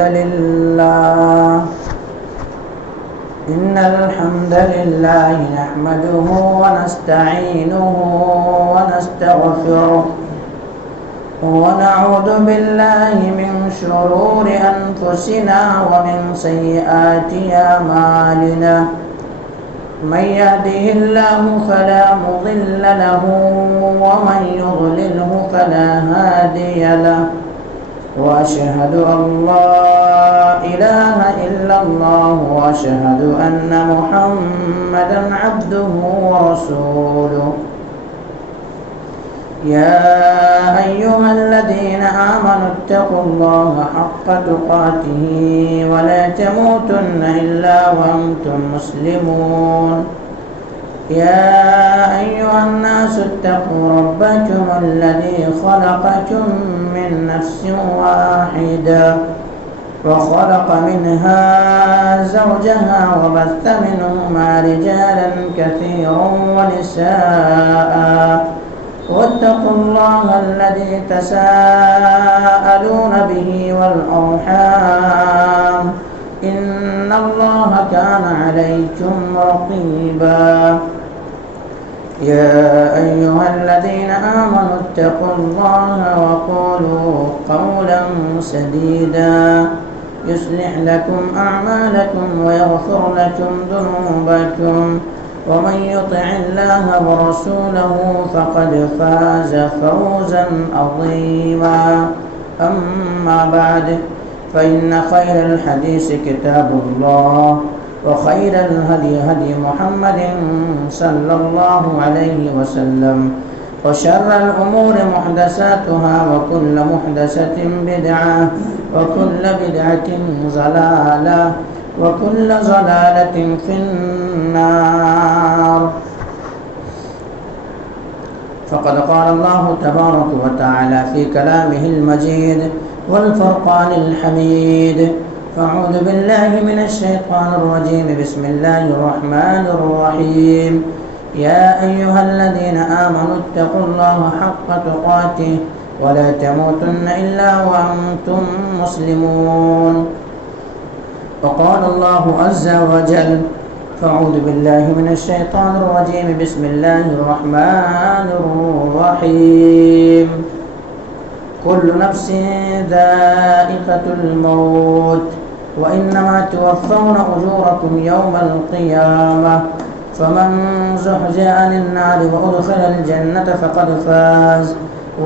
لله إن الحمد لله نحمده ونستعينه ونستغفره ونعوذ بالله من شرور أنفسنا ومن سيئات أعمالنا من يهده الله فلا مضل له ومن يضلله فلا هادي له وأشهد أن لا إله إلا الله وأشهد أن محمدا عبده ورسوله يا أيها الذين آمنوا اتقوا الله حق تقاته ولا تموتن إلا وأنتم مسلمون يا أيها الناس اتقوا ربكم الذي خلقكم من نفس واحدة وخلق منها زوجها وبث منهما رجالا كثيرا ونساء واتقوا الله الذي تساءلون به والأرحام إن الله كان عليكم رقيبا يا أيها الذين آمنوا اتقوا الله وقولوا قولا سديدا يصلح لكم أعمالكم ويغفر لكم ذنوبكم ومن يطع الله ورسوله فقد فاز فوزا عظيما أما بعد فإن خير الحديث كتاب الله وخير الهدي هدي محمد صلى الله عليه وسلم وشر الأمور محدثاتها وكل محدثة بدعة وكل بدعة ضلالة وكل ضلالة في النار فقد قال الله تبارك وتعالى في كلامه المجيد والفرقان الحميد فأعوذ بالله من الشيطان الرجيم بسم الله الرحمن الرحيم يا أيها الذين آمنوا اتقوا الله حق تقاته ولا تموتن إلا وأنتم مسلمون وقال الله عز وجل فأعوذ بالله من الشيطان الرجيم بسم الله الرحمن الرحيم كل نفس ذائقة الموت وإنما توفون أجوركم يوم القيامة فمن زحزح عن النار وأدخل الجنة فقد فاز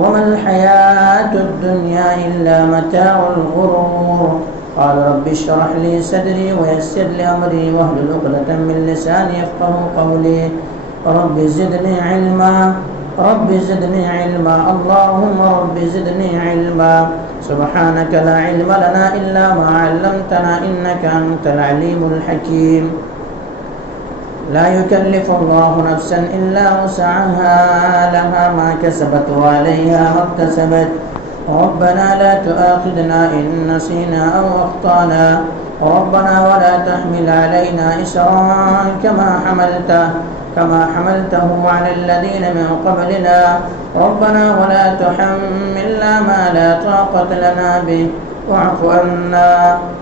وما الحياة الدنيا إلا متاع الغرور قال رب اشرح لي صدري ويسر لي أمري واحلل عقدة من لساني يفقهوا قولي رب زدني علما رب زدني علما اللهم رب زدني علما سبحانك لا علم لنا إلا ما علمتنا إنك أنت العليم الحكيم لا يكلف الله نفسا إلا وسعها لها ما كسبت وعليها ما اكتسبت ربنا لا تؤاخذنا إن نسينا أو أخطأنا ربنا ولا تحمل علينا إسرا كما حملته على الذين من قبلنا ربنا ولا تحملنا ما لا طاقة لنا به واعف عنا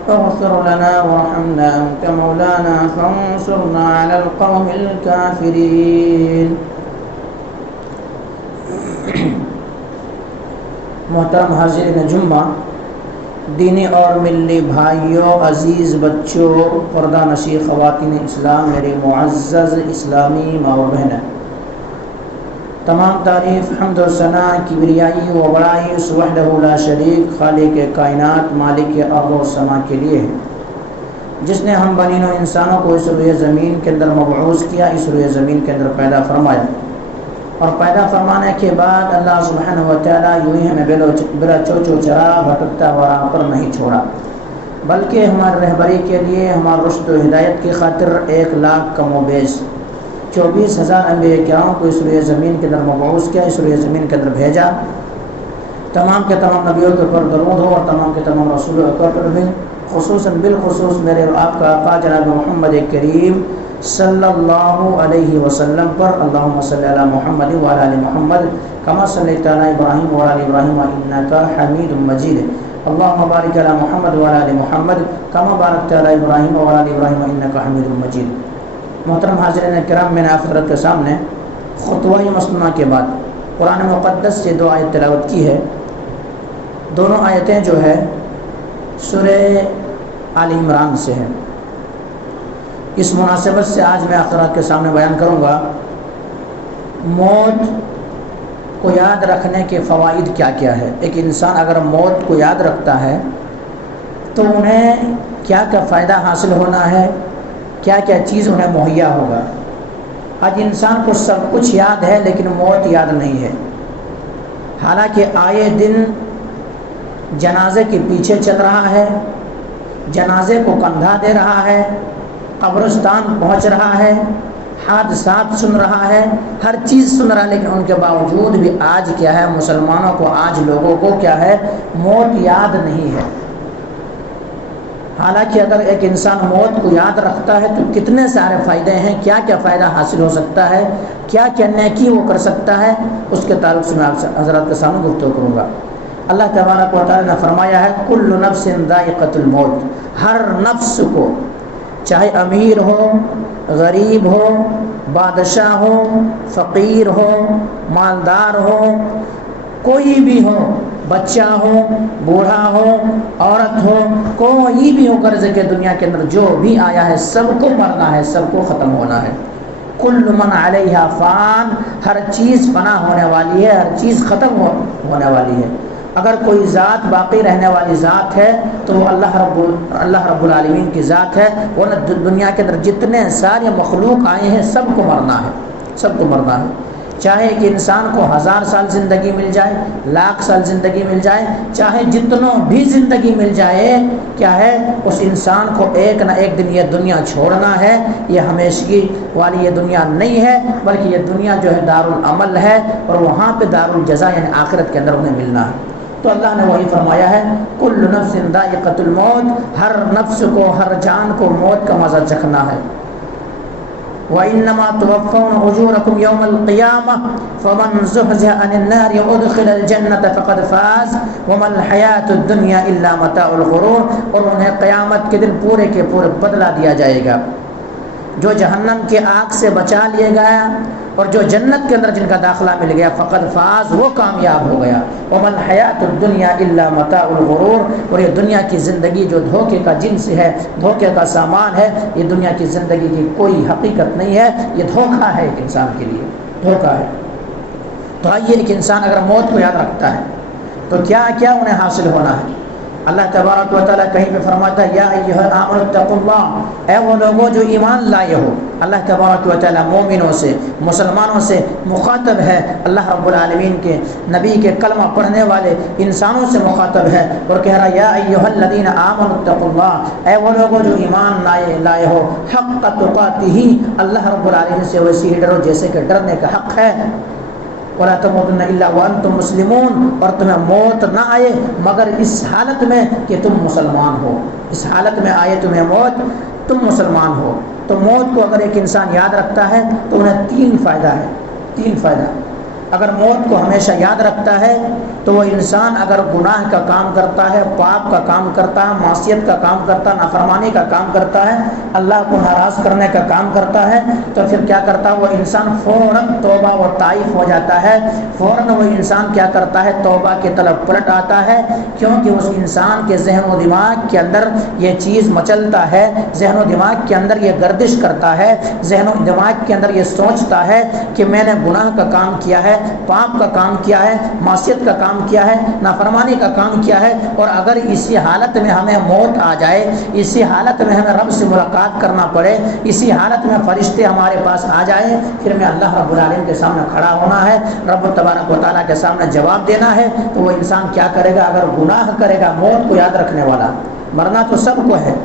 واغفر لنا وارحمنا أنت مولانا فانصرنا على القوم الكافرين محترم حاضرین جمعہ، دینی اور ملی بھائیوں، عزیز بچوں، پردہ نشین خواتین اسلام، میری معزز اسلامی ماں و بہنیں، تمام تعریف حمد و ثنا کبریائی و بڑائی اس وحدہ لا شریک خالق کائنات مالک ارض و سما کے لیے ہے، جس نے ہم بنین و انسانوں کو اس روئے زمین کے اندر مبعوث کیا، اس روئے زمین کے اندر پیدا فرمایا، اور پیدا فرمانے کے بعد اللہ سبحانہ و تعالیٰ یوں ہی ہمیں بلا چوچو چرا بھٹکتا ہوا راہ پر نہیں چھوڑا، بلکہ ہماری رہبری کے لیے، ہمارے رشد و ہدایت کی خاطر 1,00,000 کم و بیش 24,000 انبیاء کرام کو اس روئے زمین کے اندر مبعوث کیا، اس روئے زمین کے اندر بھیجا، تمام کے تمام نبیوں کے اوپر درود ہو اور تمام کے تمام رسولوں کے اوپر بھی، خصوصاً بالخصوص میرے اور آپ کا آقا جناب محمد کریم صلی اللہ علیہ وسلم پر اللہم صلی علی محمد وعلی آل محمد کما صلیت علی ابراہیم وعلی آل ابراہیم انک حمید مجید۔ اللهم بارك على محمد وعلى آل محمد كما باركت على ابراہیم وعلى آل ابراہیم انك حمید مجید۔ محترم حاضرین کرام، میں نے آپ حضرت کے سامنے خطبہ مسنونہ کے بعد قرآن مقدس سے 2 آیت تلاوت کی ہے۔ دونوں آیتیں جو ہے سورہ آل عمران سے ہیں۔ اس مناسبت سے آج میں حضرات کے سامنے بیان کروں گا موت کو یاد رکھنے کے فوائد کیا کیا ہے۔ ایک انسان اگر موت کو یاد رکھتا ہے تو انہیں کیا کیا فائدہ حاصل ہونا ہے، کیا کیا چیز انہیں مہیا ہوگا۔ آج انسان کو سب کچھ یاد ہے لیکن موت یاد نہیں ہے، حالانکہ آئے دن جنازے کے پیچھے چل رہا ہے، جنازے کو کندھا دے رہا ہے، قبرستان پہنچ رہا ہے، حادثات سن رہا ہے، ہر چیز سن رہا ہے، لیکن ان کے باوجود بھی آج کیا ہے، مسلمانوں کو، آج لوگوں کو کیا ہے، موت یاد نہیں ہے۔ حالانکہ اگر ایک انسان موت کو یاد رکھتا ہے تو کتنے سارے فائدے ہیں، کیا کیا فائدہ حاصل ہو سکتا ہے، کیا کیا نیکی وہ کر سکتا ہے، اس کے تعلق سے میں آپ سے حضرات کے سامنے گفتگو کروں گا۔ اللہ تبارک و تعالی نے فرمایا ہے کل نفس ذائقۃ الموت، ہر نفس کو، چاہے امیر ہو، غریب ہو، بادشاہ ہو، فقیر ہو، مالدار ہو، کوئی بھی ہو، بچہ ہو، بوڑھا ہو، عورت ہو، کوئی بھی ہو قرضے کے دنیا کے اندر جو بھی آیا ہے سب کو مرنا ہے، سب کو ختم ہونا ہے۔ کل من علیہا فان، ہر چیز فنا ہونے والی ہے، ہر چیز ختم ہونے والی ہے۔ اگر کوئی ذات باقی رہنے والی ذات ہے تو وہ اللہ رب العالمین کی ذات ہے، ورنہ دنیا کے اندر جتنے سارے مخلوق آئے ہیں سب کو مرنا ہے، سب کو مرنا ہے۔ چاہے ایک انسان کو 1000 سال زندگی مل جائے، 1,00,000 سال زندگی مل جائے، چاہے جتنوں بھی زندگی مل جائے، کیا ہے، اس انسان کو ایک نہ ایک دن یہ دنیا چھوڑنا ہے۔ یہ ہمیشگی والی یہ دنیا نہیں ہے، بلکہ یہ دنیا جو ہے دارالعمل ہے، اور وہاں پہ دارالجزا یعنی آخرت کے اندر انہیں ملنا ہے۔ تو اللہ نے وہی فرمایا ہے کل نفس ذائقۃ الموت، ہر نفس کو، ہر جان کو موت کا مزہ چکھنا ہے۔ وَإِنَّمَا تُوَفَّوْنَ أُجُورَكُمْ يَوْمَ الْقِيَامَةِ فَمَنْ زُحْزِحَ عَنِ النَّارِ وَأُدْخِلَ الْجَنَّةَ فَقَدْ فَازَ وَمَا الْحَيَاةُ الدُّنْيَا إِلَّا مَتَاعُ الْغُرُورِ، اور انہیں قیامت کے دن پورے کے پورے بدلہ دیا جائے گا۔ جو جہنم کے آگ سے بچا لیے گیا اور جو جنت کے اندر جن کا داخلہ مل گیا، فقد فاز، وہ کامیاب ہو گیا۔ وَمَا الْحَيَاةُ الدُّنْيَا إِلَّا مَتَاعُ الْغُرُورِ، اور یہ دنیا کی زندگی جو دھوکے کا جنس ہے، دھوکے کا سامان ہے، یہ دنیا کی زندگی کی کوئی حقیقت نہیں ہے، یہ دھوکہ ہے ایک انسان کے لیے، دھوکہ ہے۔ تو آئیے ایک انسان اگر موت کو یاد رکھتا ہے تو کیا کیا انہیں حاصل ہونا ہے۔ اللہ تبارک و تعالیٰ کہیں پہ فرماتا ہے یا ایھا الآمنوا اتقوا اللہ، اے وہ لوگوں جو ایمان لائے ہو۔ اللہ تبارک و تعالیٰ مومنوں سے، مسلمانوں سے مخاطب ہے، اللہ رب العالمین کے نبی کے کلمہ پڑھنے والے انسانوں سے مخاطب ہے، اور کہہ رہا یا ایھا الذین آمنوا اتقوا اللہ، اے وہ لوگوں جو ایمان لائے ہو، حق تقاتہ، اللہ رب العالمین سے ویسے ہی ڈرو جیسے کہ ڈرنے کا حق ہے۔ وَلَا تَمُوتُنَّ إِلَّا وَأَنْتُمْ مُسْلِمُونَ، اور تمہیں موت نہ آئے مگر اس حالت میں کہ تم مسلمان ہو، اس حالت میں آئے تمہیں موت تم مسلمان ہو۔ تو موت کو اگر ایک انسان یاد رکھتا ہے تو انہیں 3 فائدہ ہے، 3 فائدہ۔ اگر موت کو ہمیشہ یاد رکھتا ہے تو وہ انسان اگر گناہ کا کام کرتا ہے، پاپ کا کام کرتا ہے، معصیت کا کام کرتا ہے، نافرمانی کا کام کرتا ہے، اللہ کو ناراض کرنے کا کام کرتا ہے، تو پھر کیا کرتا ہے وہ انسان فوراً توبہ و طائف ہو جاتا ہے، فوراً وہ انسان کیا کرتا ہے توبہ کی طرف پلٹ آتا ہے، کیونکہ اس انسان کے ذہن و دماغ کے اندر یہ چیز مچلتا ہے، ذہن و دماغ کے اندر یہ گردش کرتا ہے، ذہن و دماغ کے اندر یہ سوچتا ہے کہ میں نے گناہ کا کام کیا ہے، پاپ کا کام کیا ہے، معصیت کا کام کیا ہے، نافرمانی کا کام کیا ہے، اور اگر اسی حالت میں ہمیں موت آ جائے، اسی حالت میں ہمیں رب سے ملاقات کرنا پڑے، اسی حالت میں فرشتے ہمارے پاس آ جائیں، پھر میں اللہ رب العالمین کے سامنے کھڑا ہونا ہے، رب تبارک و تعالیٰ کے سامنے جواب دینا ہے، تو وہ انسان کیا کرے گا؟ اگر گناہ کرے گا، موت کو یاد رکھنے والا، مرنا تو سب کو ہے،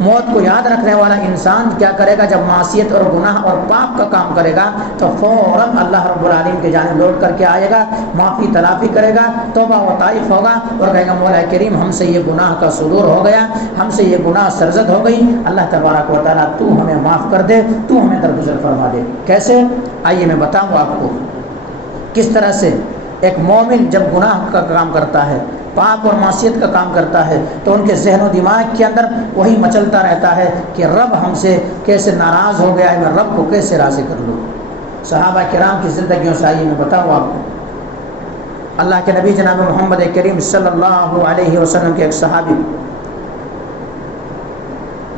موت کو یاد رکھنے والا انسان کیا کرے گا؟ جب معصیت اور گناہ اور پاپ کا کام کرے گا تو فوراً اللہ رب العالمین کی جانب لوٹ کر کے آئے گا، معافی تلافی کرے گا، توبہ و طائف ہوگا، اور کہے گا مولا کریم ہم سے یہ گناہ کا صدور ہو گیا، ہم سے یہ گناہ سرزد ہو گئی، اللہ تبارک و تعالیٰ تو ہمیں معاف کر دے، تو ہمیں درگزر فرما دے۔ کیسے؟ آئیے میں بتاؤں آپ کو کس طرح سے ایک مومن جب گناہ کا کام کرتا ہے، پاک اور معصیت کا کام کرتا ہے تو ان کے ذہن و دماغ کے اندر وہی مچلتا رہتا ہے کہ رب ہم سے کیسے ناراض ہو گیا ہے، میں رب کو کیسے راضی کر لوں۔ صحابہ کرام کی زندگیوں سے آئیے میں بتاؤں آپ کو۔ اللہ کے نبی جناب محمد کریم صلی اللہ علیہ وسلم کے ایک صحابی،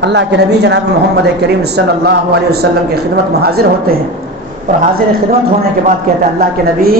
اللہ کے نبی جناب محمد کریم صلی اللہ علیہ وسلم کی خدمت میں حاضر ہوتے ہیں، اور حاضر خدمت ہونے کے بعد کہتے ہیں اللہ کے نبی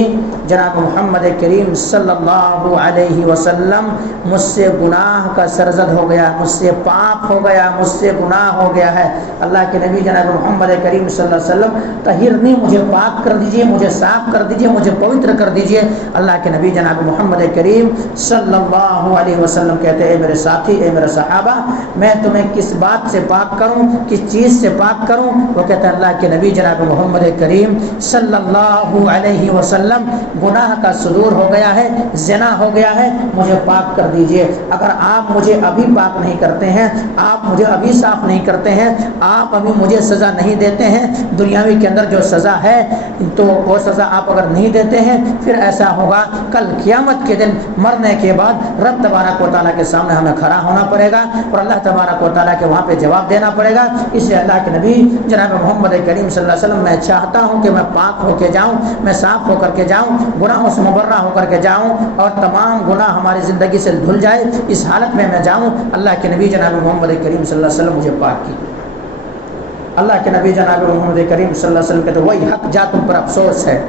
جناب محمد کریم صلی اللہ علیہ وسلم مجھ سے گناہ کا سرزد ہو گیا، مجھ سے پاپ ہو گیا، مجھ سے گناہ ہو گیا ہے۔ اللہ کے نبی جناب محمد کریم صلی اللہ علیہ وسلم طہرنی، مجھے پاک کر دیجئے، مجھے صاف کر دیجئے، مجھے پوتر کر دیجئے۔ اللہ کے نبی جناب محمد کریم صلی اللہ علیہ وسلم کہتے ہیں اے میرے ساتھی، اے میرے صحابہ، میں تمہیں کس بات سے پاک کروں، کس چیز سے پاک کروں؟ وہ کہتے ہیں اللہ کے نبی جناب محمد کریم صلی اللہ علیہ وسلم گناہ کا صدور ہو گیا ہے، زنا ہو گیا ہے، مجھے پاک کر دیجئے۔ اگر آپ مجھے ابھی پاک نہیں کرتے ہیں، آپ مجھے ابھی صاف نہیں کرتے ہیں، آپ ابھی مجھے سزا نہیں دیتے ہیں دنیاوی کے اندر جو سزا ہے، تو وہ سزا آپ اگر نہیں دیتے ہیں پھر ایسا ہوگا کل قیامت کے دن مرنے کے بعد رب تبارک و تعالیٰ کے سامنے ہمیں کھڑا ہونا پڑے گا اور اللہ تبارک و تعالیٰ کے وہاں پہ جواب دینا پڑے گا۔ اس لیے اللہ کے نبی جناب محمد کریم صلی اللہ علیہ وسلم میں چاہتا ہوں کہ میں پاک ہو کے جاؤں، میں صاف ہو کر کے جاؤں، گناہوں سے مبرہ ہو کر کے جاؤں اور تمام گناہ ہماری زندگی سے دھل جائے، اس حالت میں جاؤں۔ اللہ کے نبی جناب محمد کریم صلی اللہ علیہ وسلم مجھے پاک کی۔ اللہ کے نبی جناب محمد کریم صلی اللہ علیہ وسلم کہتے ہیں وہی حق، جا تم پر افسوس ہے،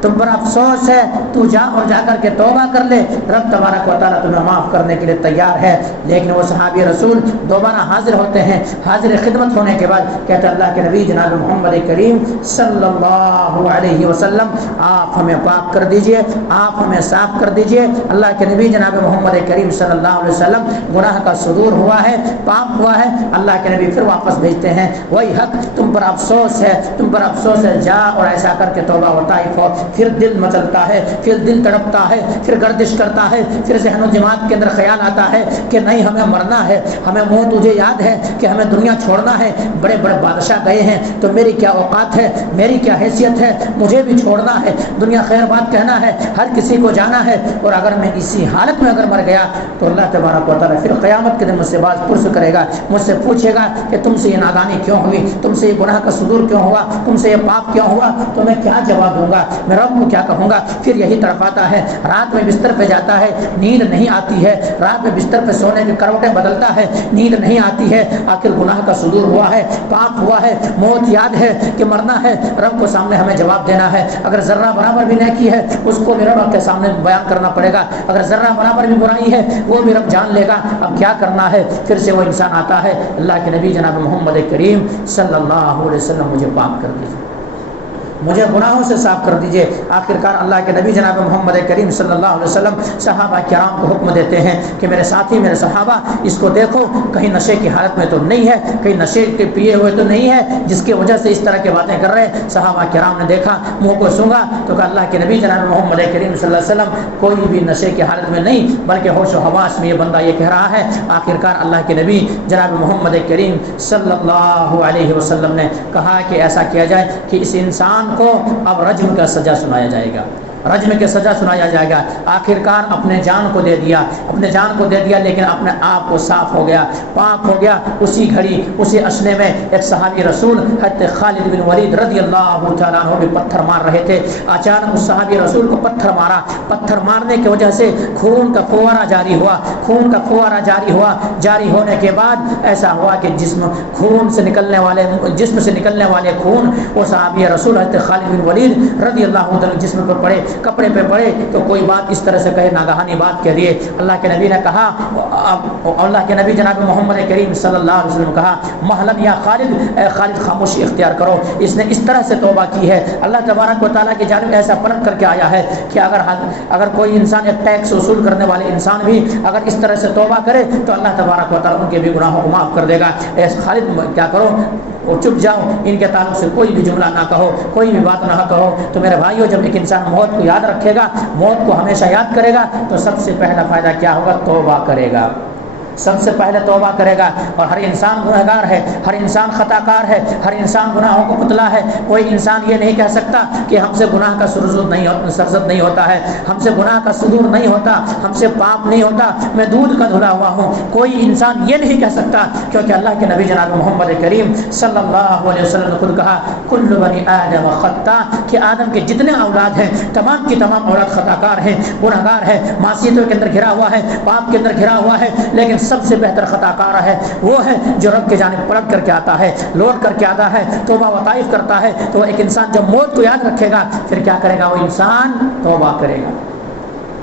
تم پر افسوس ہے، تو جا اور جا کر کے توبہ کر لے، رب تبارک و تعالیٰ تمہیں معاف کرنے کے لیے تیار ہے۔ لیکن وہ صحابی رسول دوبارہ حاضر ہوتے ہیں، حاضر خدمت ہونے کے بعد کہتے ہیں اللہ کے نبی جناب محمد کریم صلی اللہ علیہ وسلم آپ ہمیں پاک کر دیجئے، آپ ہمیں صاف کر دیجئے۔ اللہ کے نبی جناب محمد کریم صلی اللہ علیہ وسلم گناہ کا صدور ہوا ہے، پاک ہوا ہے، اللہ کے نبی پھر واپس بھیجتے ہیں وہی حق، تم پر افسوس ہے، تم پر افسوس ہے، جا اور ایسا کر کے توبہ و طائف ہو۔ پھر دل مچلتا ہے، پھر دل تڑپتا ہے، پھر گردش کرتا ہے، پھر ذہن و دماغ کے اندر خیال آتا ہے کہ نہیں ہمیں مرنا ہے، ہمیں موت، تجھے یاد ہے کہ ہمیں دنیا چھوڑنا ہے، بڑے بڑے بادشاہ گئے ہیں تو میری کیا اوقات ہے، میری کیا حیثیت ہے، مجھے بھی چھوڑنا ہے، دنیا خیر بات کہنا ہے، ہر کسی کو جانا ہے، اور اگر میں اسی حالت میں اگر مر گیا تو اللہ تبارک و تعالیٰ پھر قیامت کے دن مجھ سے باز پرس کرے گا، مجھ سے پوچھے گا کہ تم سے یہ نادانی کیوں ہوئی، تم سے یہ گناہ کا صدور کیوں ہوا، تم سے یہ پاپ کیوں ہوا، تو میں کیا جواب دوں گا، میں رب کو کیا کہوں گا؟ پھر یہی تڑپاتا ہے، رات میں بستر پہ جاتا ہے، نیند نہیں آتی ہے، رات میں بستر پہ سونے کی کروٹیں بدلتا ہے، نیند نہیں آتی ہے، آخر گناہ کا صدور ہوا ہے، پاپ ہوا ہے، موت یاد ہے کہ مرنا ہے، رب کو سامنے ہمیں جواب دینا ہے۔ اگر ذرہ برابر بھی نیکی ہے اس کو بھی رب کے سامنے بیان کرنا پڑے گا، اگر ذرہ برابر بھی برائی ہے وہ بھی رب جان لے گا، اب کیا کرنا ہے؟ پھر سے وہ انسان آتا ہے، اللہ کے نبی جناب محمد کریم صلی اللہ علیہ وسلم مجھے پاک کر دیجیے، مجھے گناہوں سے صاف کر دیجئے۔ آخرکار اللہ کے نبی جناب محمد کریم صلی اللہ علیہ وسلم صحابہ کرام کو حکم دیتے ہیں کہ میرے ساتھی، میرے صحابہ، اس کو دیکھو کہیں نشے کی حالت میں تو نہیں ہے، کہیں نشے کے پیے ہوئے تو نہیں ہے جس کی وجہ سے اس طرح کی باتیں کر رہے ہیں۔ صحابہ کرام نے دیکھا، منہ کو سونگا تو کہ اللہ کے نبی جناب محمد کریم صلی اللہ علیہ وسلم کوئی بھی نشے کی حالت میں نہیں بلکہ ہوش و حواس میں یہ بندہ یہ کہہ رہا ہے۔ آخرکار اللہ کے نبی جناب محمد کریم صلی اللہ علیہ وسلم نے کہا کہ ایسا کیا جائے کہ اس انسان کو اب رجم کا سزا سنایا جائے گا، رجم کے سزا سنایا جائے گا۔ آخرکار اپنے جان کو دے دیا، اپنے جان کو دے دیا، لیکن اپنے آپ کو صاف ہو گیا، پاک ہو گیا۔ اسی گھڑی اسی اشنے میں ایک صحابی رسول حضرت خالد بن ولید رضی اللہ تعالیٰ عنہ بھی پتھر مار رہے تھے، اچانک اس صحابی رسول کو پتھر مارا، پتھر مارنے کی وجہ سے خون کا فوارہ جاری ہوا، خون کا فوارہ جاری ہوا، جاری ہونے کے بعد ایسا ہوا کہ جسم سے نکلنے والے خون وہ صحابی رسول حضرت خالد بن ولید رضی اللہ تعالیٰ جسم پر پڑے، کپڑے پہ پڑے، تو کوئی بات اس طرح سے کہے، ناگہانی بات کہہ دیے۔ اللہ کے نبی نے کہا، اللہ کے نبی جناب محمد کریم صلی اللہ علیہ وسلم کہا محلن یا خالد، اے خالد خاموشی اختیار کرو، اس نے اس طرح سے توبہ کی ہے۔ اللہ تبارک و تعالیٰ کی جانب ایسا پلٹ کر کے آیا ہے کہ اگر کوئی انسان ایک ٹیکس وصول کرنے والے انسان بھی اگر اس طرح سے توبہ کرے تو اللہ تبارک و تعالیٰ ان کے بھی گناہوں کو معاف کر دے گا۔ اے خالد کیا کرو، اور چپ جاؤ، ان کے تعلق سے کوئی بھی جملہ نہ کہو، کوئی بھی بات نہ کہو۔ تو میرے بھائیو، جب ایک انسان موت کو یاد رکھے گا، موت کو ہمیشہ یاد کرے گا، تو سب سے پہلا فائدہ کیا ہوگا؟ توبہ کرے گا۔ سب سے پہلے توبہ کرے گا. اور ہر انسان گنہگار ہے، ہر انسان خطا کار ہے، ہر انسان گناہوں کو مبتلا ہے. کوئی انسان یہ نہیں کہہ سکتا کہ ہم سے گناہ کا سرزد نہیں ہوتا ہے، ہم سے گناہ کا صدور نہیں ہوتا، ہم سے پاپ نہیں ہوتا، میں دودھ کا دھلا ہوا ہوں. کوئی انسان یہ نہیں کہہ سکتا، کیونکہ اللہ کے نبی جناب محمد کریم صلی اللہ علیہ وسلم نے خود کہا کل بنی آدم خطا، کہ آدم کے جتنے اولاد ہیں تمام کی تمام اولاد خطا کار ہیں، گنہگار ہے، معصیتوں کے اندر گھرا ہوا ہے، پاپ کے اندر گھرا ہوا ہے. لیکن سب سے بہتر خطا کار ہے وہ ہے جو رب کے جانب پلٹ کر کے آتا ہے، لوٹ کر کے آتا ہے، توبہ و طائف کرتا ہے. تو ایک انسان جب موت کو یاد رکھے گا پھر کیا کرے گا؟ وہ انسان توبہ کرے گا،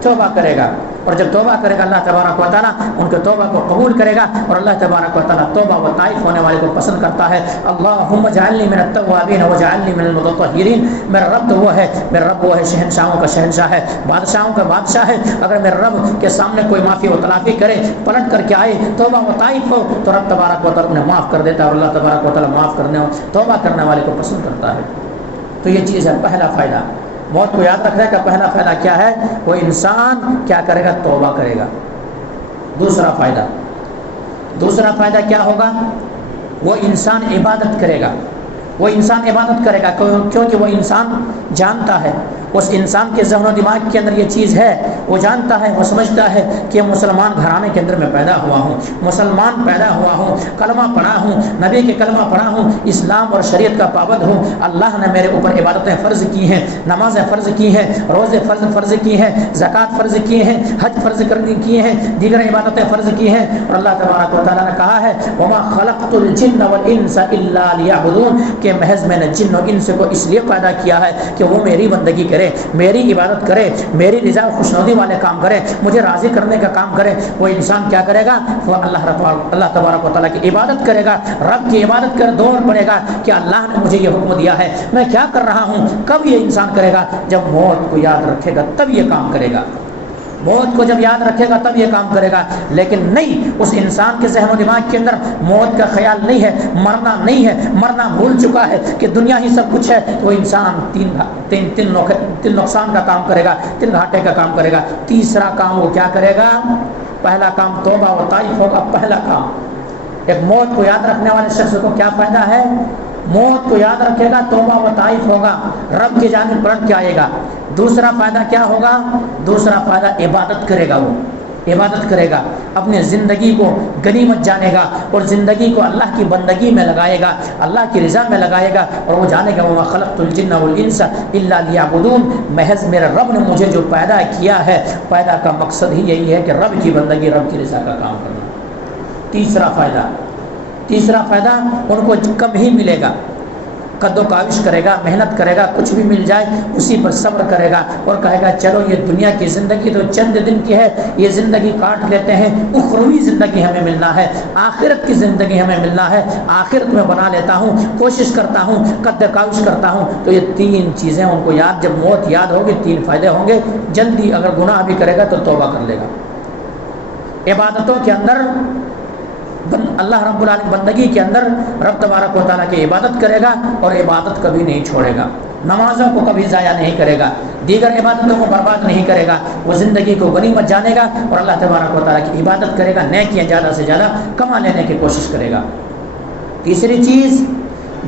توبہ کرے گا. اور جب توبہ کرے گا اللہ تبارک و تعالیٰ ان کے توبہ کو قبول کرے گا. اور اللہ تبارک و تعالیٰ توبہ و طائف ہونے والے کو پسند کرتا ہے. اللہم اجعلنی من التوابین واجعلنی من المتطہرین. میرا رب تو وہ ہے، میرا رب وہ ہے شہنشاہوں کا شہنشاہ ہے، بادشاہوں کا بادشاہ ہے. اگر میرے رب کے سامنے کوئی معافی و تلافی کرے، پلٹ کر کے آئے، توبہ و طائف ہو، تو رب تبارک و تعالیٰ انہیں معاف کر دیتا ہے. اور اللہ تبارک و تعالیٰ معاف کرنے توبہ کرنے والے کو پسند کرتا ہے. تو یہ چیز ہے پہلا فائدہ. موت کو یاد رکھنے کا پہلا فائدہ کیا ہے؟ وہ انسان کیا کرے گا؟ توبہ کرے گا. دوسرا فائدہ کیا ہوگا؟ وہ انسان عبادت کرے گا. وہ انسان عبادت کرے گا کیونکہ وہ انسان جانتا ہے، اس انسان کے ذہن و دماغ کے اندر یہ چیز ہے، وہ جانتا ہے، وہ سمجھتا ہے کہ مسلمان گھرانے کے اندر میں پیدا ہوا ہوں، مسلمان پیدا ہوا ہوں، کلمہ پڑھا ہوں، نبی کے کلمہ پڑھا ہوں، اسلام اور شریعت کا پابند ہوں. اللہ نے میرے اوپر عبادتیں فرض کی ہیں، نمازیں فرض کی ہیں، روزے فرض کی ہیں، زکوٰۃ فرض کی ہیں، حج فرض کیے ہیں، دیگر عبادتیں فرض کی ہیں. اور اللہ تبارک و تعالیٰ نے کہا ہے وما خلقت الجن والانس الا لیعبدون، کہ محض میں نے جن و انس کو اس لیے پیدا کیا ہے کہ وہ میری بندگی کرے، میری عبادت کرے، میری رضا و خوشنودی والے کام کرے، مجھے راضی کرنے کا کام کرے. وہ انسان کیا کرے گا؟ وہ اللہ تبارک و تعالیٰ کی عبادت کرے گا، رب کی عبادت کر دوڑ پڑے گا کہ اللہ نے مجھے یہ حکم دیا ہے، میں کیا کر رہا ہوں. کب یہ انسان کرے گا؟ جب موت کو یاد رکھے گا تب یہ کام کرے گا. موت کو جب یاد رکھے گا تب یہ کام کرے گا. لیکن نہیں، اس انسان کے ذہن و دماغ کے اندر موت کا خیال نہیں ہے، مرنا نہیں ہے، مرنا بھول چکا ہے کہ دنیا ہی سب کچھ ہے. تو وہ انسان تین نقصان کا کام کرے گا، تین گھاٹے کا کام کرے گا. تیسرا کام وہ کیا کرے گا؟ پہلا کام توبہ و طائف ہوگا. پہلا کام ایک موت کو یاد رکھنے والے شخص کو کیا فائدہ ہے؟ موت کو یاد رکھے گا، توبہ و طائف ہوگا، رب کی جانب پلٹ کے آئے گا. دوسرا فائدہ کیا ہوگا؟ دوسرا فائدہ عبادت کرے گا. وہ عبادت کرے گا، اپنے زندگی کو غنیمت جانے گا اور زندگی کو اللہ کی بندگی میں لگائے گا، اللہ کی رضا میں لگائے گا. اور وہ جانے گا وما خلقت الجن والانس الا لیعبدون، محض میرے رب نے مجھے جو پیدا کیا ہے، پیدا کا مقصد ہی یہی ہے کہ رب کی بندگی، رب کی رضا کا کام کرنا. تیسرا فائدہ ان کو کم ہی ملے گا. قد و کاوش کرے گا، محنت کرے گا، کچھ بھی مل جائے اسی پر صبر کرے گا اور کہے گا چلو یہ دنیا کی زندگی تو چند دن کی ہے، یہ زندگی کاٹ لیتے ہیں، اخروی زندگی ہمیں ملنا ہے، آخرت کی زندگی ہمیں ملنا ہے، آخرت میں بنا لیتا ہوں، کوشش کرتا ہوں، قد و کاوش کرتا ہوں. تو یہ تین چیزیں ان کو یاد، جب موت یاد ہوگی تین فائدے ہوں گے. جلدی اگر گناہ بھی کرے گا تو توبہ کر لے گا. عبادتوں کے اندر اللہ رب العالمین بندگی کے اندر رب تبارک و تعالیٰ کی عبادت کرے گا اور عبادت کبھی نہیں چھوڑے گا. نمازوں کو کبھی ضائع نہیں کرے گا، دیگر عبادتوں کو برباد نہیں کرے گا. وہ زندگی کو غنیمت جانے گا اور اللہ تبارک و تعالیٰ کی عبادت کرے گا، نیکیاں زیادہ سے زیادہ کما لینے کی کوشش کرے گا. تیسری چیز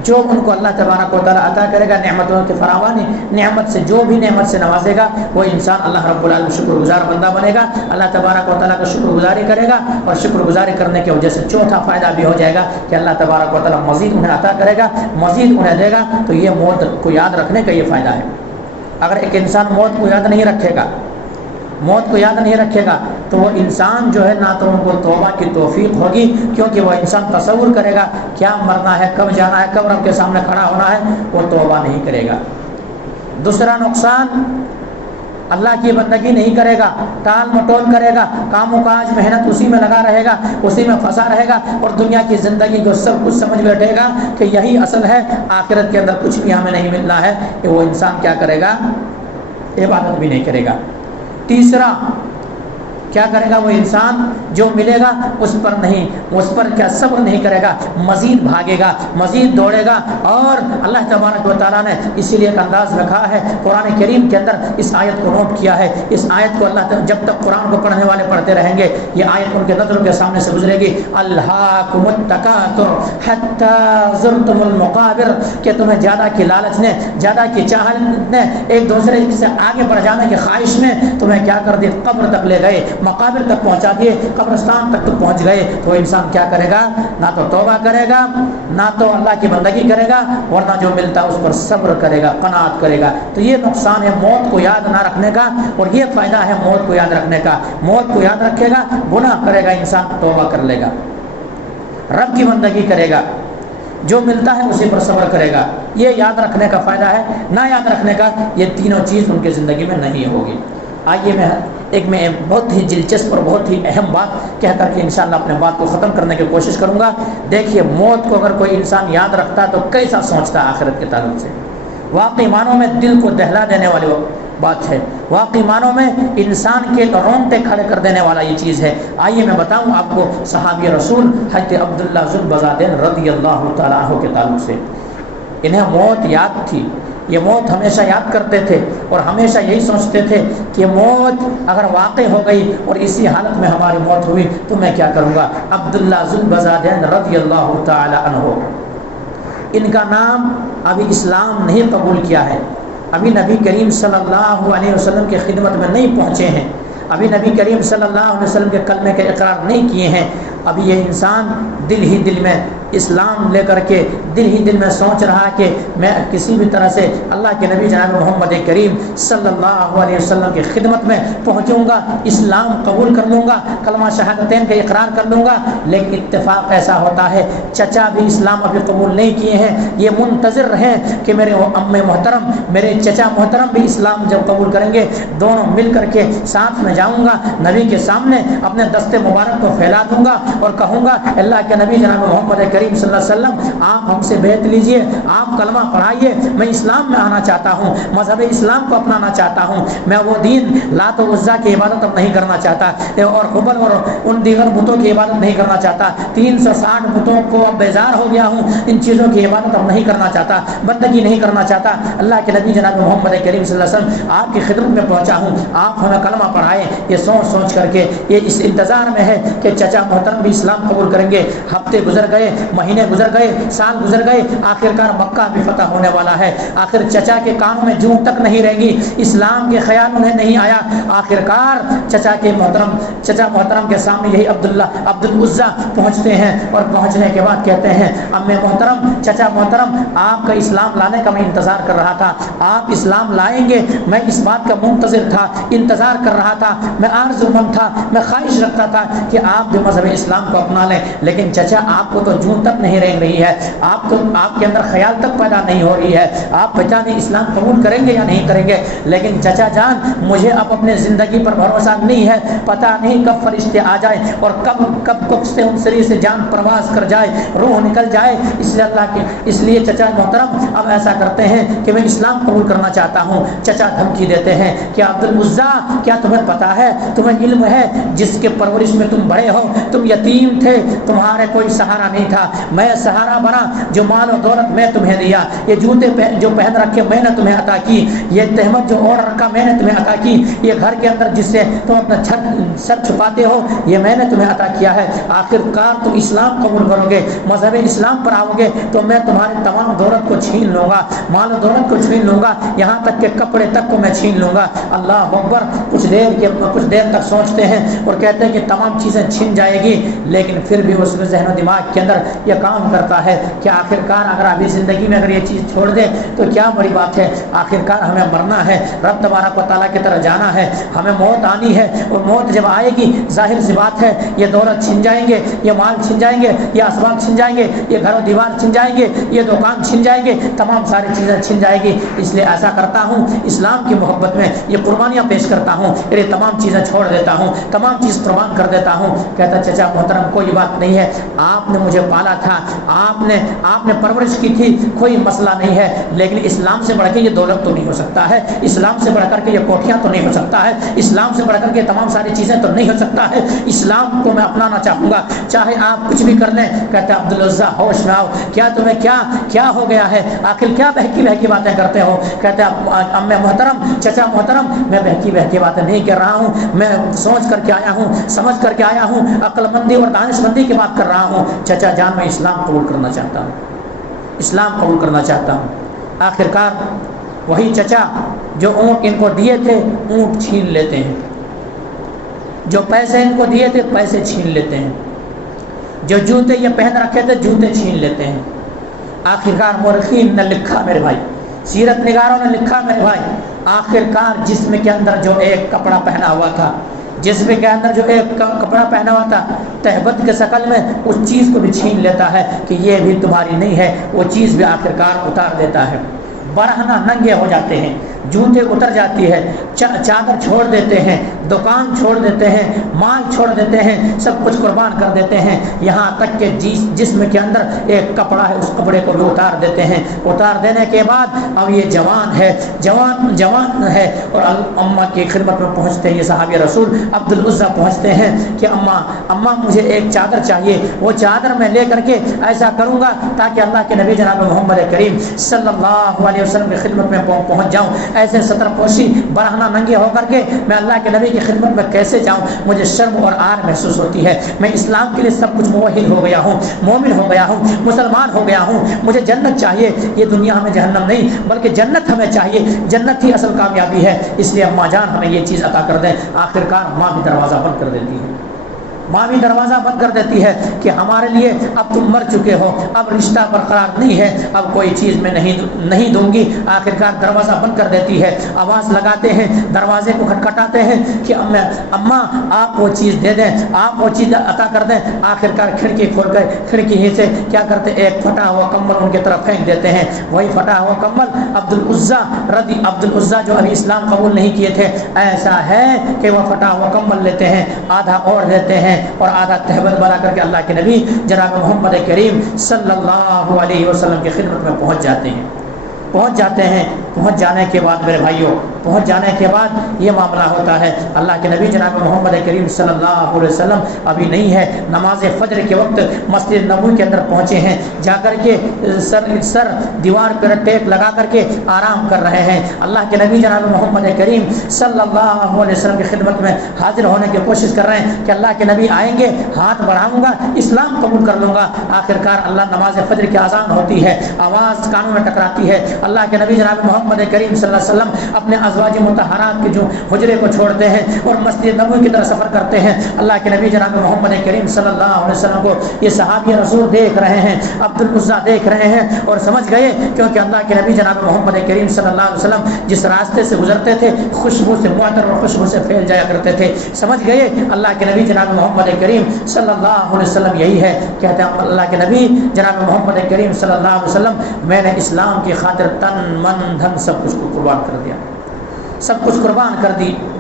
جو ان کو اللہ تبارک و تعالیٰ عطا کرے گا، نعمتوں کے فراوانی، نعمت سے جو بھی نعمت سے نوازے گا وہ انسان اللہ رب العالمین شکر گزار بندہ بنے گا، اللہ تبارک و تعالیٰ کا شکر گزاری کرے گا. اور شکر گزاری کرنے کی وجہ سے چوتھا فائدہ بھی ہو جائے گا کہ اللہ تبارک و تعالیٰ مزید انہیں عطا کرے گا، مزید انہیں دے گا. تو یہ موت کو یاد رکھنے کا یہ فائدہ ہے. اگر ایک انسان موت کو یاد نہیں رکھے گا، موت کو یاد نہیں رکھے گا تو وہ انسان جو ہے نہ تو ان کو توبہ کی توفیق ہوگی، کیونکہ وہ انسان تصور کرے گا کیا مرنا ہے، کب جانا ہے، کب رب کے سامنے کھڑا ہونا ہے، وہ توبہ نہیں کرے گا. دوسرا نقصان، اللہ کی بندگی نہیں کرے گا، ٹال مٹول کرے گا، کام و کاج محنت اسی میں لگا رہے گا، اسی میں پھنسا رہے گا اور دنیا کی زندگی کو سب کچھ سمجھ بیٹھے گا کہ یہی اصل ہے، آخرت کے اندر کچھ بھی ہمیں نہیں ملنا ہے. کہ وہ انسان کیا کرے گا؟ عبادت بھی نہیں کرے گا. تیسرا کیا کرے گا وہ انسان جو ملے گا اس پر کیا صبر نہیں کرے گا، مزید بھاگے گا، مزید دوڑے گا۔ اور اللہ تبارک و تعالیٰ نے اسی لیے ایک انداز رکھا ہے قرآن کریم کے اندر، اس آیت کو نوٹ کیا ہے۔ اس آیت کو اللہ جب تک قرآن کو پڑھنے والے پڑھتے رہیں گے یہ آیت ان کے نظروں کے سامنے سے گزرے گی، الہاکم التکاثر حتی زرتم المقابر، کہ تمہیں زیادہ کی لالچ نے، زیادہ کی چاہت نے، ایک دوسرے سے آگے بڑھ جانے کی خواہش نے تمہیں کیا کر دیا، قبر تک لے گئے، مقابر تک پہنچا دیے، قبرستان تک تو پہنچ گئے۔ تو انسان کیا کرے گا، نہ تو توبہ کرے گا، نہ تو اللہ کی بندگی کرے گا، ورنہ جو ملتا اس پر صبر کرے گا، قناعت کرے گا۔ تو یہ نقصان ہے موت کو یاد نہ رکھنے کا، اور یہ فائدہ ہے موت کو یاد رکھنے کا۔ موت کو یاد رکھے گا، گناہ کرے گا، انسان توبہ کر لے گا، رب کی بندگی کرے گا، جو ملتا ہے اسی پر صبر کرے گا۔ یہ یاد رکھنے کا فائدہ ہے، نہ یاد رکھنے کا یہ تینوں چیز ان کی زندگی میں نہیں ہوگی۔ آئیے میں بہت ہی دلچسپ اور بہت ہی اہم بات کہہ کر کے انشاءاللہ اپنے بات کو ختم کرنے کی کوشش کروں گا۔ دیکھیے موت کو اگر کوئی انسان یاد رکھتا ہے تو کیسا سوچتا ہے آخرت کے تعلق سے، واقعی معنوں میں دل کو دہلا دینے والی بات ہے، واقعی معنوں میں انسان کے رونگٹے کھڑے کر دینے والا یہ چیز ہے۔ آئیے میں بتاؤں آپ کو صحابی رسول حضرت عبداللہ ذو البذادین رضی اللہ تعالیٰ عنہ کے تعلق سے، انہیں موت یاد تھی، یہ موت ہمیشہ یاد کرتے تھے اور ہمیشہ یہی سوچتے تھے کہ موت اگر واقع ہو گئی اور اسی حالت میں ہماری موت ہوئی تو میں کیا کروں گا۔ عبداللہ ذو البذادین رضی اللہ تعالیٰ عنہ، ان کا نام ابھی اسلام نہیں قبول کیا ہے، ابھی نبی کریم صلی اللہ علیہ وسلم کی خدمت میں نہیں پہنچے ہیں، ابھی نبی کریم صلی اللہ علیہ وسلم کے کلمے کے اقرار نہیں کیے ہیں۔ ابھی یہ انسان دل ہی دل میں اسلام لے کر کے دل ہی دل میں سوچ رہا کہ میں کسی بھی طرح سے اللہ کے نبی جناب محمد کریم صلی اللہ علیہ وسلم کی خدمت میں پہنچوں گا، اسلام قبول کر لوں گا، کلمہ شہادتین کا اقرار کر لوں گا۔ لیکن اتفاق ایسا ہوتا ہے چچا بھی اسلام ابھی قبول نہیں کیے ہیں، یہ منتظر ہیں کہ میرے ام محترم، میرے چچا محترم بھی اسلام جب قبول کریں گے دونوں مل کر کے ساتھ میں جاؤں گا نبی کے سامنے، اپنے دست مبارک کو پھیلا دوں گا اور کہوں گا اللہ کے نبی جناب محمد کریم صلی اللہ علیہ وسلم آپ ہم سے بیعت لیجئے، آپ کلمہ پڑھائیے، میں اسلام میں آنا چاہتا ہوں، مذہب اسلام کو اپنانا چاہتا ہوں، میں وہ دین لات و عزا کی عبادت اب نہیں کرنا چاہتا اور قبر اور ان دیگر بتوں کی عبادت نہیں کرنا چاہتا، 360 بتوں کو اب بیزار ہو گیا ہوں، ان چیزوں کی عبادت اب نہیں کرنا چاہتا، بندگی نہیں کرنا چاہتا۔ اللہ کے نبی جناب محمد کریم صلی اللہ علیہ وسلم آپ کی خدمت میں پہنچا ہوں، آپ ہمیں کلمہ پڑھائیں۔ یہ سوچ سوچ کر کے یہ اس انتظار میں ہے کہ چچا محترم بھی اسلام قبول کریں گے۔ ہفتے گزر گئے، مہینے گزر گئے، سال گزر گئے، آخرکار مکہ بھی فتح ہونے والا ہے۔ آخر چچا کے کانوں میں جوں تک نہیں رہے گی، اسلام کے خیال انہیں نہیں آیا۔ آخرکار چچا محترم کے سامنے یہی عبد العزا پہنچتے ہیں اور پہنچنے کے بعد کہتے ہیں امی محترم، چچا محترم، آپ کا اسلام لانے کا میں انتظار کر رہا تھا، آپ اسلام لائیں گے، میں اس بات کا منتظر تھا، انتظار کر رہا تھا، میں آرزومند تھا، میں خواہش رکھتا تھا کہ آپ جو مذہب اسلام کو اپنا لیں، لیکن چچا آپ کو تو جون تک نہیں رہ رہی ہے، آپ کے اندر خیال تک پیدا نہیں ہو رہی ہے، آپ پتہ نہیں اسلام قبول کریں گے یا نہیں کریں گے۔ لیکن چچا جان مجھے اب اپنے زندگی پر بھروسہ نہیں ہے، پتہ نہیں کب فرشتے آ جائے اور کب سے ان شریر سے جان پرواز کر جائے، روح نکل جائے، اس لیے چچا محترم اب ایسا کرتے ہیں کہ میں اسلام قبول کرنا چاہتا ہوں۔ چچا دھمکی دیتے ہیں کہ عبد العزا کیا تمہیں پتہ ہے، تمہیں علم ہے، جس کے پرورش میں تم بڑے ہو، تم یتیم تھے، تمہارے کوئی سہارا نہیں تھا، میں سہارا بنا، جو مال و دولت میں تمہیں دیا، یہ جوتے جو پہن رکھے میں نے تمہیں عطا کی، یہ تہمت جو اوڑھ رکھا میں نے تمہیں عطا کی، یہ گھر کے اندر جس سے تم اپنا سر چھپاتے ہو یہ میں نے تمہیں عطا کیا ہے۔ آخر کار تم اسلام قبول کرو گے، مذہب اسلام پر آؤ گے تو میں تمہارے تمام دولت کو چھین لوں گا، مال و دولت کو چھین لوں گا، یہاں تک کہ کپڑے تک کو میں چھین لوں گا۔ اللہ اکبر۔ کچھ دیر تک سوچتے ہیں اور کہتے ہیں کہ تمام چیزیں چھن جائے گی، لیکن پھر بھی اس کے ذہن و دماغ کے اندر یہ کام کرتا ہے کہ آخرکار اگر ابھی زندگی میں اگر یہ چیز چھوڑ دے تو کیا بڑی بات ہے، آخرکار ہمیں مرنا ہے، رب تبارک و تعالیٰ کی طرف جانا ہے، ہمیں موت آنی ہے، اور موت جب آئے گی ظاہر سی بات ہے یہ دولت چھن جائیں گے، یہ مال چھن جائیں گے، یہ اسباب چھن جائیں گے، یہ گھر و دیوار چھن جائیں گے، یہ دکان چھن جائیں گے، تمام ساری چیزیں چھن جائیں گی۔ اس لیے ایسا کرتا ہوں اسلام کی محبت میں یہ قربانیاں پیش کرتا ہوں، یہ تمام چیزیں چھوڑ دیتا ہوں، تمام چیز قربان کر دیتا ہوں۔ کہتا چچا محترم کوئی بات نہیں ہے، آپ نے مجھے پالا تھا، آپ نے پرورش کی تھی، کوئی مسئلہ نہیں ہے، لیکن اسلام سے بڑھ کے یہ دولت تو نہیں ہو سکتا ہے، اسلام سے بڑھ کر کے یہ کوٹھیاں تو نہیں ہو سکتا ہے، اسلام سے بڑھ کر کے تمام ساری چیزیں تو نہیں ہو سکتا ہے، اسلام کو میں اپنانا چاہوں گا چاہے آپ کچھ بھی کر لیں۔ کہتے ہیں عبدالعزیٰ ہوش میں آؤ، کیا تمہیں کیا ہو گیا ہے، آخر کیا بہکی باتیں کرتے ہو؟ کہتے ہیں امی محترم، چچا محترم، میں بہکی باتیں نہیں کر رہا ہوں، میں سوچ کر کے آیا ہوں، سمجھ کر کے آیا ہوں، عقل مندی اور دانش مندی کی بات کر رہا ہوں۔ چچا جان میں اسلام قبول کرنا چاہتا ہوں، اسلام قبول کرنا چاہتا ہوں۔ آخر کار وہی چچا جو اونٹ ان کو دیے تھے اونٹ چھین لیتے ہیں، جو پیسے ان کو دیے تھے پیسے چھین لیتے ہیں، جو جوتے یہ پہن رکھے تھے جوتے چھین لیتے ہیں۔ آخرکار مورخین نے لکھا میرے بھائی، سیرت نگاروں نے لکھا میرے بھائی، آخرکار جسم کے اندر جو ایک کپڑا پہنا ہوا تھا، جسم کے اندر جو ایک کپڑا پہنا ہوا تھا، تہبت کے شکل میں اس چیز کو بھی چھین لیتا ہے کہ یہ بھی تمہاری نہیں ہے، وہ چیز بھی آخرکار اتار دیتا ہے۔ برہنہ ننگے ہو جاتے ہیں، جوتے اتر جاتی ہے، چادر چھوڑ دیتے ہیں، دکان چھوڑ دیتے ہیں، مال چھوڑ دیتے ہیں، سب کچھ قربان کر دیتے ہیں، یہاں تک کہ جسم کے اندر ایک کپڑا ہے اس کپڑے کو بھی اتار دیتے ہیں۔ اتار دینے کے بعد اب یہ جوان ہے اور اماں کی خدمت میں پہنچتے ہیں۔ یہ صحابی رسول عبدالعزیٰ پہنچتے ہیں کہ اماں مجھے ایک چادر چاہیے، وہ چادر میں لے کر کے ایسا کروں گا تاکہ اللہ کے نبی جناب محمد کریم صلی اللہ علیہ وسلم کی خدمت میں پہنچ جاؤں۔ ایسے ستر پوشی برہنہ ننگے ہو کر کے میں اللہ کے نبی کی خدمت میں کیسے جاؤں؟ مجھے شرم اور آر محسوس ہوتی ہے۔ میں اسلام کے لیے سب کچھ موحد ہو گیا ہوں، مومن ہو گیا ہوں، مسلمان ہو گیا ہوں، مجھے جنت چاہیے، یہ دنیا ہمیں جہنم نہیں بلکہ جنت ہمیں چاہیے، جنت ہی اصل کامیابی ہے، اس لیے اماں جان ہمیں یہ چیز عطا کر دیں۔ آخرکار ماں بھی دروازہ بند کر دیتی ہے، ماں بھی دروازہ بند کر دیتی ہے کہ ہمارے لیے اب تم مر چکے ہو، اب رشتہ برقرار نہیں ہے، اب کوئی چیز میں نہیں دوں گی۔ آخرکار دروازہ بند کر دیتی ہے، آواز لگاتے ہیں، دروازے کو کھٹکھٹاتے ہیں کہ اماں آپ وہ چیز دے دیں، آپ وہ چیز عطا کر دیں۔ آخرکار کھڑکی کھول کر کھڑکی ہی سے کیا کرتے، ایک پھٹا ہوا کمبل ان کی طرف پھینک دیتے ہیں۔ وہی پھٹا ہوا کمبل عبدالعزیٰ جو ابھی اسلام قبول نہیں کیے تھے، ایسا ہے کہ وہ پھٹا ہوا کمبل لیتے ہیں، آدھا اوڑھ دیتے ہیں اور آدھا تہبت بنا کر کے اللہ کے نبی جناب محمد کریم صلی اللہ علیہ وسلم کی خدمت میں پہنچ جاتے ہیں۔ پہنچ جانے کے بعد میرے بھائیوں، پہنچ جانے کے بعد یہ معاملہ ہوتا ہے، اللہ کے نبی جناب محمد کریم صلی اللہ علیہ وسلم ابھی نہیں ہے، نماز فجر کے وقت مسجد نبوی کے اندر پہنچے ہیں، جا کر کے سر دیوار پر ٹیک لگا کر کے آرام کر رہے ہیں۔ اللہ کے نبی جناب محمد کریم صلی اللہ علیہ وسلم کی خدمت میں حاضر ہونے کی کوشش کر رہے ہیں کہ اللہ کے نبی آئیں گے، ہاتھ بڑھاؤں گا، اسلام قبول کر لوں گا۔ آخرکار اللہ نماز فجر کی اذان ہوتی ہے، آواز کانوں میں ٹکراتی ہے، اللہ کے نبی جناب محمد کریم صلی اللہ علیہ وسلم اپنے ازواج مطہرات کے جو حجرے کو چھوڑتے ہیں اور مسجد نبوی کی طرف سفر کرتے ہیں۔ اللہ کے نبی جناب محمد کریم صلی اللہ علیہ وسلم کو یہ صحابی رسول دیکھ رہے ہیں، عبدالعزیٰ دیکھ رہے ہیں اور سمجھ گئے، کیونکہ اللہ کے نبی جناب محمد کریم صلی اللہ علیہ وسلم جس راستے سے گزرتے تھے خوشبو سے معطر اور خوشبو سے پھیل جایا کرتے تھے، سمجھ گئے اللہ کے نبی جناب محمد کریم صلی اللہ علیہ وسلم یہی ہے۔ کہتے ہیں اللہ کے نبی جناب محمد کریم صلی اللہ علیہ وسلم، میں نے اسلام کی خاطر تن من دھن سب کچھ کو قربان کر دیا، سب کچھ قربان کر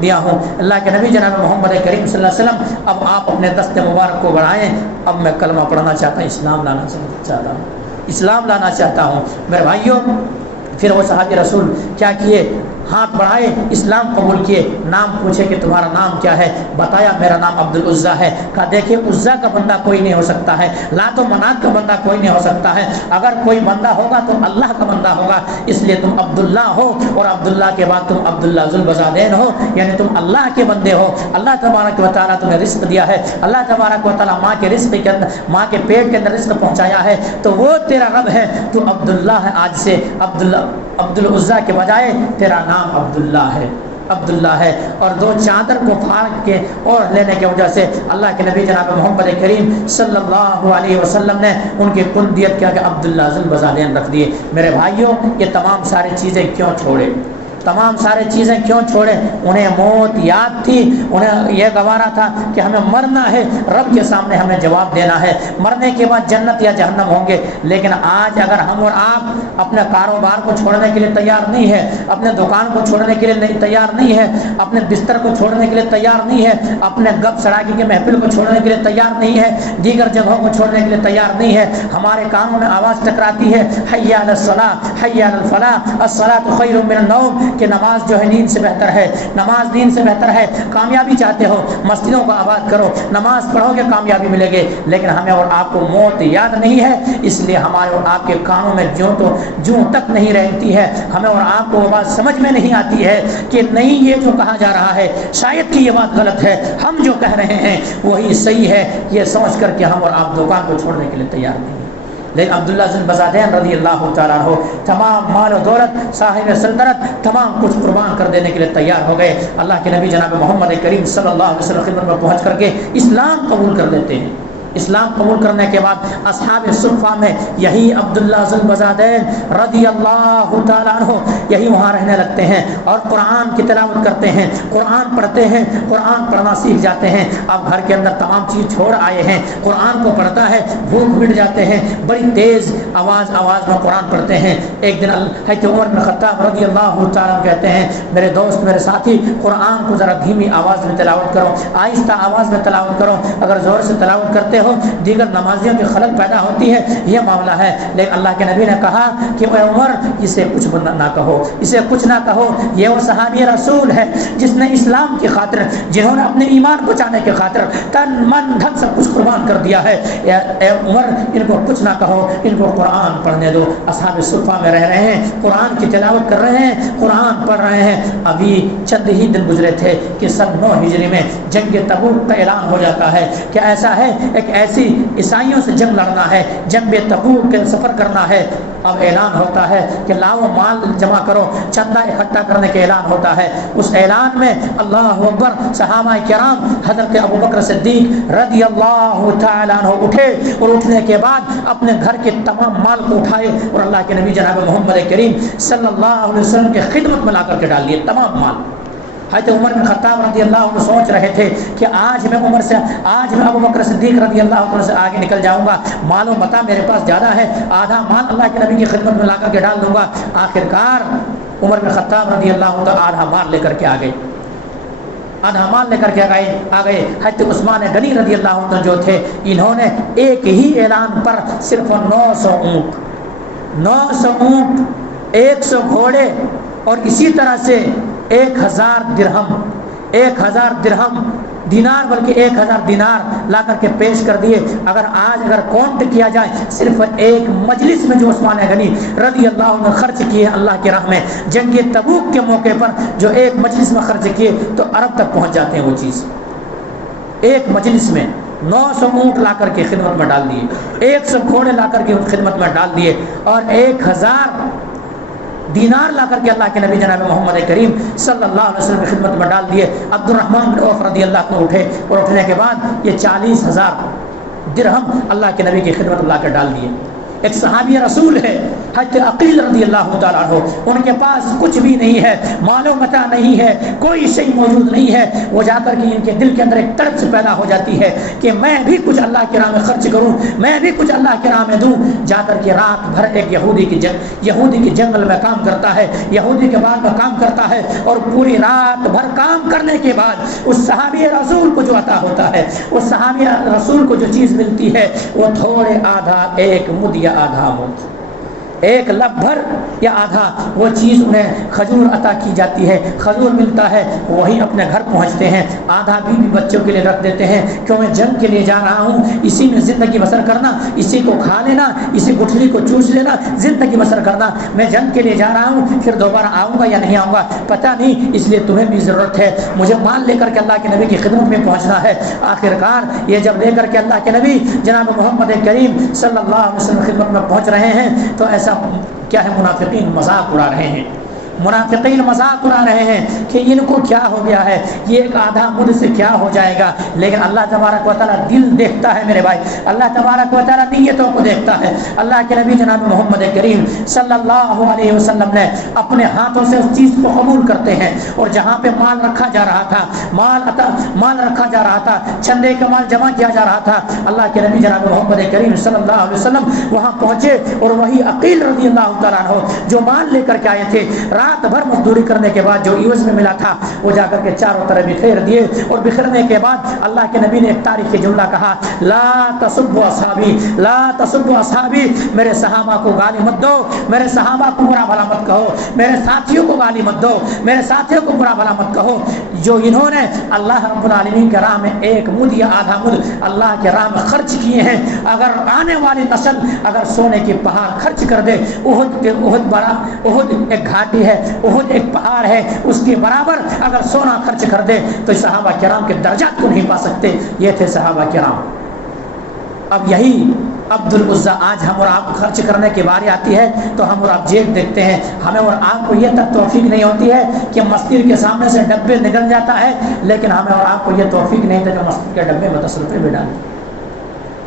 دیا ہوں۔ اللہ کے نبی جناب محمد کریم صلی اللہ علیہ وسلم، اب آپ اپنے دست مبارک کو بڑھائیں، اب میں کلمہ پڑھنا چاہتا ہوں، اسلام لانا چاہتا ہوں۔ میرے بھائیوں، پھر وہ صحابی رسول کیا کیے، ہاتھ بڑھائے، اسلام قبول کیے، نام پوچھے کہ تمہارا نام کیا ہے، بتایا میرا نام عبدالعزیٰ ہے۔ کہا دیکھیے عزیٰ کا بندہ کوئی نہیں ہو سکتا ہے، لات و منات کا بندہ کوئی نہیں ہو سکتا ہے، اگر کوئی بندہ ہوگا تو اللہ کا بندہ ہوگا، اس لیے تم عبداللہ ہو، اور عبداللہ کے بعد تم عبداللہ ذوالبزادین ہو، یعنی تم اللہ کے بندے ہو۔ اللہ تبارک و تعالیٰ تمہیں رزق دیا ہے، اللہ تبارک و تعالیٰ ماں کے رزق کے اندر، ماں کے پیٹ کے اندر رزق پہنچایا ہے، تو وہ تیرا رب ہے، تو عبداللہ ہے، آج سے عبدالعزیٰ کے بجائے تیرا نام عبداللہ ہے۔ اور دو چادر کو پھاڑ کے اور لینے کی وجہ سے اللہ کے نبی جناب محمد کریم صلی اللہ علیہ وسلم نے ان کی کندیت کیا کہ عبداللہ ذوالبزادین رکھ دیے۔ میرے بھائیوں، یہ تمام ساری چیزیں کیوں چھوڑے؟ تمام سارے چیزیں کیوں چھوڑے؟ انہیں موت یاد تھی، انہیں یہ گوارا تھا کہ ہمیں مرنا ہے، رب کے سامنے ہمیں جواب دینا ہے، مرنے کے بعد جنت یا جہنم ہوں گے۔ لیکن آج اگر ہم اور آپ اپنے کاروبار کو چھوڑنے کے لیے تیار نہیں ہے، اپنے دکان کو چھوڑنے کے لیے تیار نہیں ہے، اپنے بستر کو چھوڑنے کے لیے تیار نہیں ہے، اپنے گپ سڑاکی کے محفل کو چھوڑنے کے لیے تیار نہیں ہے، دیگر جگہوں کو چھوڑنے کے لیے تیار نہیں ہے، ہمارے کانوں میں آواز ٹکراتی ہے حی علی الصلاۃ حی علی الفلاح الصلاۃ خیر من النوم، کہ نماز جو ہے نیند سے بہتر ہے، نماز نیند سے بہتر ہے۔ کامیابی چاہتے ہو مسجدوں کو آباد کرو، نماز پڑھو گے کامیابی ملے گی، لیکن ہمیں اور آپ کو موت یاد نہیں ہے، اس لیے ہمارے اور آپ کے کانوں میں جوں تک نہیں رہتی ہے، ہمیں اور آپ کو وہ بات سمجھ میں نہیں آتی ہے کہ نہیں یہ جو کہا جا رہا ہے شاید کہ یہ بات غلط ہے، ہم جو کہہ رہے ہیں وہی صحیح ہے، یہ سمجھ کر کے ہم اور آپ دکان کو چھوڑنے کے لیے تیار نہیں ہیں۔ لیکن عبداللہ بن بزادین رضی اللہ تعالیٰ عنہ تمام مال و دولت، صاحب سلطنت، تمام کچھ قربان کر دینے کے لیے تیار ہو گئے۔ اللہ کے نبی جناب محمد کریم صلی اللہ علیہ وسلم خدمت میں پہنچ کر کے اسلام قبول کر لیتے ہیں۔ اسلام قبول کرنے کے بعد اصحاب صفہ میں یہی عبداللہ بن بزادین رضی اللہ تعالیٰ عنہ یہی وہاں رہنے لگتے ہیں اور قرآن کی تلاوت کرتے ہیں، قرآن پڑھتے ہیں، قرآن پڑھنا سیکھ جاتے ہیں۔ اب گھر کے اندر تمام چیز چھوڑ آئے ہیں، قرآن کو پڑھتا ہے، بھوک مٹ جاتے ہیں، بڑی تیز آواز میں قرآن پڑھتے ہیں۔ ایک دن حضرت عمر بن خطاب رضی اللہ تعالیٰ عنہ کہتے ہیں میرے دوست، میرے ساتھی، قرآن کو ذرا دھیمی آواز میں تلاوت کرو، آہستہ آواز میں تلاوت کرو، اگر زور سے تلاوت کرتے ہو دیگر نمازیوں کی خلل پیدا ہوتی ہے، یہ معاملہ ہے۔ لیکن اللہ کے نبی نے کہا کہ اے عمر اسے کچھ نہ کہو، اسے کچھ نہ کہو، یہ وہ صحابی رسول ہے جس نے اسلام کی خاطر، جنہوں نے اپنے ایمان بچانے کی خاطر تن من دھن سب کچھ قربان کر دیا ہے۔ اے عمر ان کو کچھ نہ کہو، ان کو قرآن پڑھنے دو۔ اصحاب صفہ میں رہ رہے ہیں، قرآن کی تلاوت کر رہے ہیں، قرآن پڑھ رہے ہیں۔ ابھی چند ہی دن گزرے تھے کہ سن 9 ہجری میں جنگ تبوک کا اعلان ہو جاتا ہے کہ ایسا ہے، ایک ایسی عیسائیوں سے جنگ لڑنا ہے، جنگ تبوک کے سفر کرنا ہے۔ اب اعلان ہوتا ہے کہ لاؤ مال جمع کرو، چندہ اکٹھا کرنے کے اعلان ہوتا ہے۔ اس اعلان میں اللہ اکبر، صحابہ کرام حضرت ابوبکر صدیق رضی اللہ تعالیٰ عنہ اٹھے اور اٹھنے کے بعد اپنے گھر کے تمام مال کو اٹھائے اور اللہ کے نبی جناب محمد کریم صلی اللہ علیہ وسلم کے خدمت میں لا کر کے ڈال دیے تمام مال۔ حضرت عمر بن خطاب رضی اللہ عنہ سوچ رہے تھے کہ آج میں ابوبکر صدیق رضی اللہ عنہ سے آگے نکل جاؤں گا، مال و متاع میرے پاس زیادہ ہے، آدھا مال اللہ کے نبی کی خدمت میں لا کر کے ڈال دوں گا۔ آخرکار عمر بن خطاب رضی اللہ عنہ آدھا مال لے کر کے آ گئے، آدھا مال لے کر کے آ گئے۔ حضرت عثمان غنی رضی اللہ عنہ جو تھے، انہوں نے ایک ہی اعلان پر صرف 900 اونٹ، 100 گھوڑے اور اسی طرح سے 1000 درہم دینار، بلکہ 1000 دینار لا کر کے پیش کر دیے۔ اگر کاؤنٹ کیا جائے صرف ایک مجلس میں جو عثمان غنی رضی اللہ عنہ خرچ کیے اللہ کی راہ میں جنگ تبوک کے موقع پر، جو ایک مجلس میں خرچ کیے تو عرب تک پہنچ جاتے ہیں وہ چیز۔ ایک مجلس میں 900 اونٹ لا کر کے خدمت میں ڈال دیے، 100 گھوڑے لا کر کے خدمت میں ڈال دیے اور 1000 دینار لا کر کے اللہ کے نبی جناب محمد کریم صلی اللہ علیہ وسلم کی خدمت میں ڈال دیے۔ عبد الرحمن بن عوف رضی اللہ عنہ اٹھے اور اٹھنے کے بعد یہ 40,000 درہم اللہ کے نبی کی خدمت میں لا کر ڈال دیے۔ ایک صحابی رسول ہے حضرت عقیل رضی اللہ تعالیٰ عنہ، ان کے پاس کچھ بھی نہیں ہے، مال و متاع نہیں ہے، کوئی شے موجود نہیں ہے۔ وہ جا کر کے ان کے دل کے اندر ایک تڑپ سے پیدا ہو جاتی ہے کہ میں بھی کچھ اللہ کی راہ میں خرچ کروں، میں بھی کچھ اللہ کی راہ میں دوں۔ جا کر کے رات بھر ایک یہودی کی جنگل میں کام کرتا ہے، یہودی کے بعد میں کام کرتا ہے اور پوری رات بھر کام کرنے کے بعد اس صحابی رسول کو جو عطا ہوتا ہے، اس صحابی رسول کو جو چیز ملتی ہے وہ تھوڑے آدھا، ایک مد یا آدھا مد، ایک لب بھر یا آدھا وہ چیز انہیں کھجور عطا کی جاتی ہے، کھجور ملتا ہے، وہی اپنے گھر پہنچتے ہیں، آدھا بیوی بچوں کے لیے رکھ دیتے ہیں کہ میں جنگ کے لیے جا رہا ہوں، اسی میں زندگی بسر کرنا، اسی کو کھا لینا، اسی گٹھلی کو چوس لینا، زندگی بسر کرنا، میں جنگ کے لیے جا رہا ہوں، پھر دوبارہ آؤں گا یا نہیں آؤں گا پتہ نہیں، اس لیے تمہیں بھی ضرورت ہے، مجھے مال لے کر کے اللہ کے نبی کی خدمت میں پہنچنا ہے۔ آخرکار یہ جب لے کر کے اللہ کے نبی جناب محمد کریم صلی اللہ علیہ وسلم خدمت میں پہنچ رہے ہیں تو ایسا کیا ہے، منافقین مذاق اڑا رہے ہیں، منافقین مذاق اڑا رہے ہیں کہ ان کو کیا ہو گیا ہے، یہ ایک آدھا مد سے کیا ہو جائے گا، لیکن اللہ تبارک و تعالیٰ دل دیکھتا ہے میرے بھائی، اللہ تبارک و تعالیٰ نیتوں کو دیکھتا ہے۔ اللہ کے نبی جناب محمد کریم صلی اللہ علیہ وسلم نے اپنے ہاتھوں سے اس چیز کو قبول کرتے ہیں، اور جہاں پہ مال رکھا جا رہا تھا، مال رکھا جا رہا تھا، چندے کا مال جمع کیا جا رہا تھا، اللہ کے نبی جناب محمد کریم صلی اللہ علیہ وسلم وہاں پہنچے، اور وہی عقیل رضی اللہ تعالیٰ عنہ جو مال لے کر کے آئے تھے، رات بھر مزدوری کرنے کے بعد جو عوض میں ملا تھا وہ جا کر کے چاروں طرف بکھیر دیے، اور بکھرنے کے بعد اللہ کے نبی نے ایک تاریخی جملہ کہا، لا تسبوا اصحابی، لا تسبوا اصحابی، میرے صحابہ کو گالی مت دو، میرے صحابہ کو برا بھلا مت کہو، میرے ساتھیوں کو گالی مت دو، میرے ساتھیوں کو برا بھلا مت کہو، جو انہوں نے اللہ رب العالمین کے راہ میں ایک مد یا آدھا مد اللہ کے راہ میں خرچ کیے ہیں، اگر آنے والی نسل اگر سونے کی پہاڑ خرچ کر دے، احد ایک گھاٹی ہے، احد ایک پہاڑ ہے، اس کے برابر اگر سونا خرچ کر دے تو صحابہ کرام کے درجات کو نہیں پا سکتے۔ یہ تھے صحابہ کرام۔ اب یہی عبد العزیٰ آج ہم اور آپ خرچ کرنے کی باری آتی ہے تو ہم اور آپ جیب دیکھتے ہیں، ہمیں اور آپ کو یہ تک توفیق نہیں ہوتی ہے کہ مسجد کے سامنے سے ڈبے نکل جاتا ہے، لیکن ہمیں اور آپ کو یہ توفیق نہیں تھا کہ مسجد کے ڈبے میں 10 روپے بھی ڈالیں۔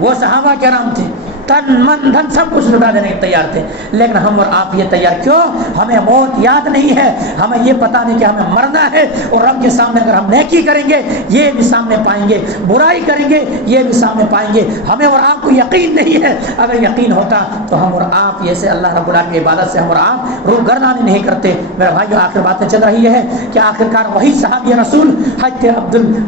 وہ صحابہ کرام تھے، تن من دھن سب کچھ لٹا دینے کے تیار تھے، لیکن ہم اور آپ یہ تیار کیوں؟ ہمیں موت یاد نہیں ہے، ہمیں یہ پتا نہیں کہ ہمیں مرنا ہے، اور رب کے سامنے اگر ہم نیکی کریں گے یہ بھی سامنے پائیں گے، برائی کریں گے یہ بھی سامنے پائیں گے۔ ہمیں اور آپ کو یقین نہیں ہے، اگر یقین ہوتا تو ہم اور آپ ایسے اللہ رب العالمین کی عبادت سے ہم اور آپ روگردانی نہیں کرتے۔ میرا بھائی آخر باتیں چل رہی ہے کہ آخرکار وہی صحابی رسول حضرت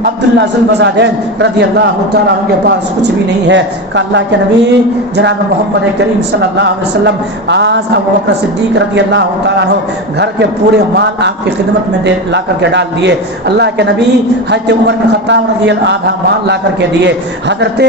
عبداللہ ذو البزادین رضی اللہ تعالیٰ عنہ کے پاس کچھ بھی نہیں ہے، کہ اللہ کے نبی جناب محمد کریم صلی اللہ علیہ وسلم آج ابو بکر صدیق رضی اللہ تعالیٰ عنہ گھر کے پورے مال آپ کی خدمت میں لا کر کے ڈال دیے، اللہ کے نبی حضرت عمر بن خطاب رضی اللہ آدھا مال لا کر کے دیے، حضرت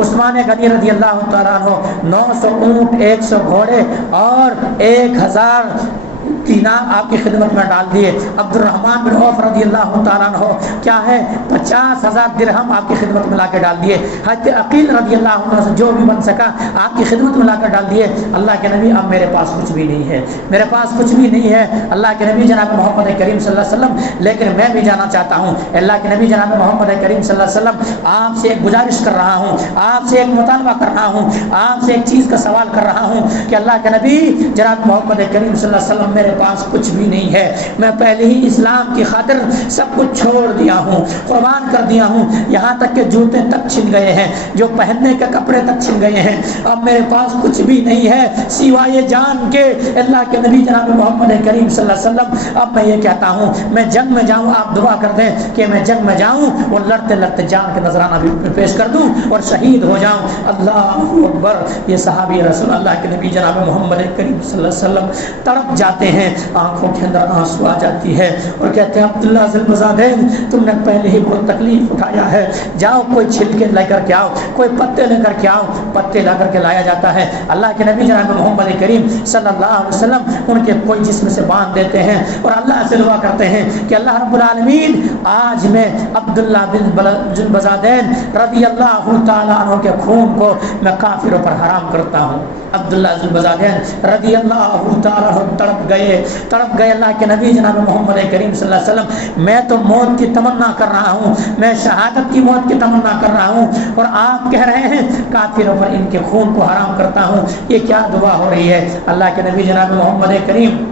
عثمان غنی رضی اللہ تعالیٰ عنہ 900 اونٹ، 100 گھوڑے اور 1000 دینار آپ کی خدمت میں ڈال دیے، عبد الرحمن بن عوف رضی اللہ تعالیٰ عنہ کیا ہے 50,000 درہم آپ کی خدمت میں لا کے ڈال دیے، حضرت عقیل رضی اللہ عنہ سے جو بھی بن سکا آپ کی خدمت میں لا کر ڈال دیے۔ اللہ کے نبی اب میرے پاس کچھ بھی نہیں ہے، میرے پاس کچھ بھی نہیں ہے اللہ کے نبی جناب محمد کریم صلی اللہ علیہ وسلم، لیکن میں بھی جانا چاہتا ہوں اللہ کے نبی جناب محمد کریم صلی اللہ علیہ وسلم، آپ سے ایک گزارش کر رہا ہوں، آپ سے ایک مطالبہ کر رہا ہوں، آپ سے ایک چیز کا سوال کر رہا ہوں کہ اللہ کے نبی جناب محمد کریم صلی اللہ علیہ وسلم میرے پاس کچھ بھی نہیں ہے، میں پہلے ہی اسلام کی خاطر سب کچھ چھوڑ دیا ہوں، قربان کر دیا ہوں، یہاں تک کہ جوتے تک چھن گئے ہیں، جو پہننے کے کپڑے تک چھن گئے ہیں، اب میرے پاس کچھ بھی نہیں ہے سوائے جان کے اللہ کے نبی جناب محمد کریم صلی اللہ علیہ وسلم۔ اب میں یہ کہتا ہوں میں جنگ میں جاؤں، آپ دعا کر دیں کہ میں جنگ میں جاؤں اور لڑتے لڑتے جان کے نذرانہ بھی پیش کر دوں اور شہید ہو جاؤں۔ اللہ اکبر! یہ صحابی رسول اللہ کے نبی جناب محمد کریم صلی اللہ علیہ وسلم تڑپ جاتے ہیں، آنکھوں کے اندر آنسو آ جاتی ہے اور کہتے ہیں عبداللہ ذو البزادین تم نے پہلے ہی بہت تکلیف اٹھایا ہے، جاؤ کوئی چھلکے لے کر کے آؤ، کوئی پتے لے کر کے آؤ۔ پتے لا کر کے لایا جاتا ہے، اللہ کے نبی جناب محمد کریم صلی اللہ علیہ وسلم ان کے کوئی جسم سے باندھ دیتے ہیں اور اللہ سے دعا کرتے ہیں کہ اللہ رب العالمین آج میں عبداللہ بن ذو البزادین رضی اللہ تعالیٰ عنہ کے خون کو میں کافروں پر حرام کرتا ہوں۔ عبداللہ ذو البزادین رضی اللہ تعالیٰ عنہ تڑپ گئے اللہ کے نبی جناب محمد کریم صلی اللہ علیہ وسلم میں تو موت کی تمنا کر رہا ہوں، میں شہادت کی موت کی تمنا کر رہا ہوں، اور آپ کہہ رہے ہیں کافروں پر ان کے خون کو حرام کرتا ہوں، یہ کیا دعا ہو رہی ہے؟ اللہ کے نبی جناب محمد کریم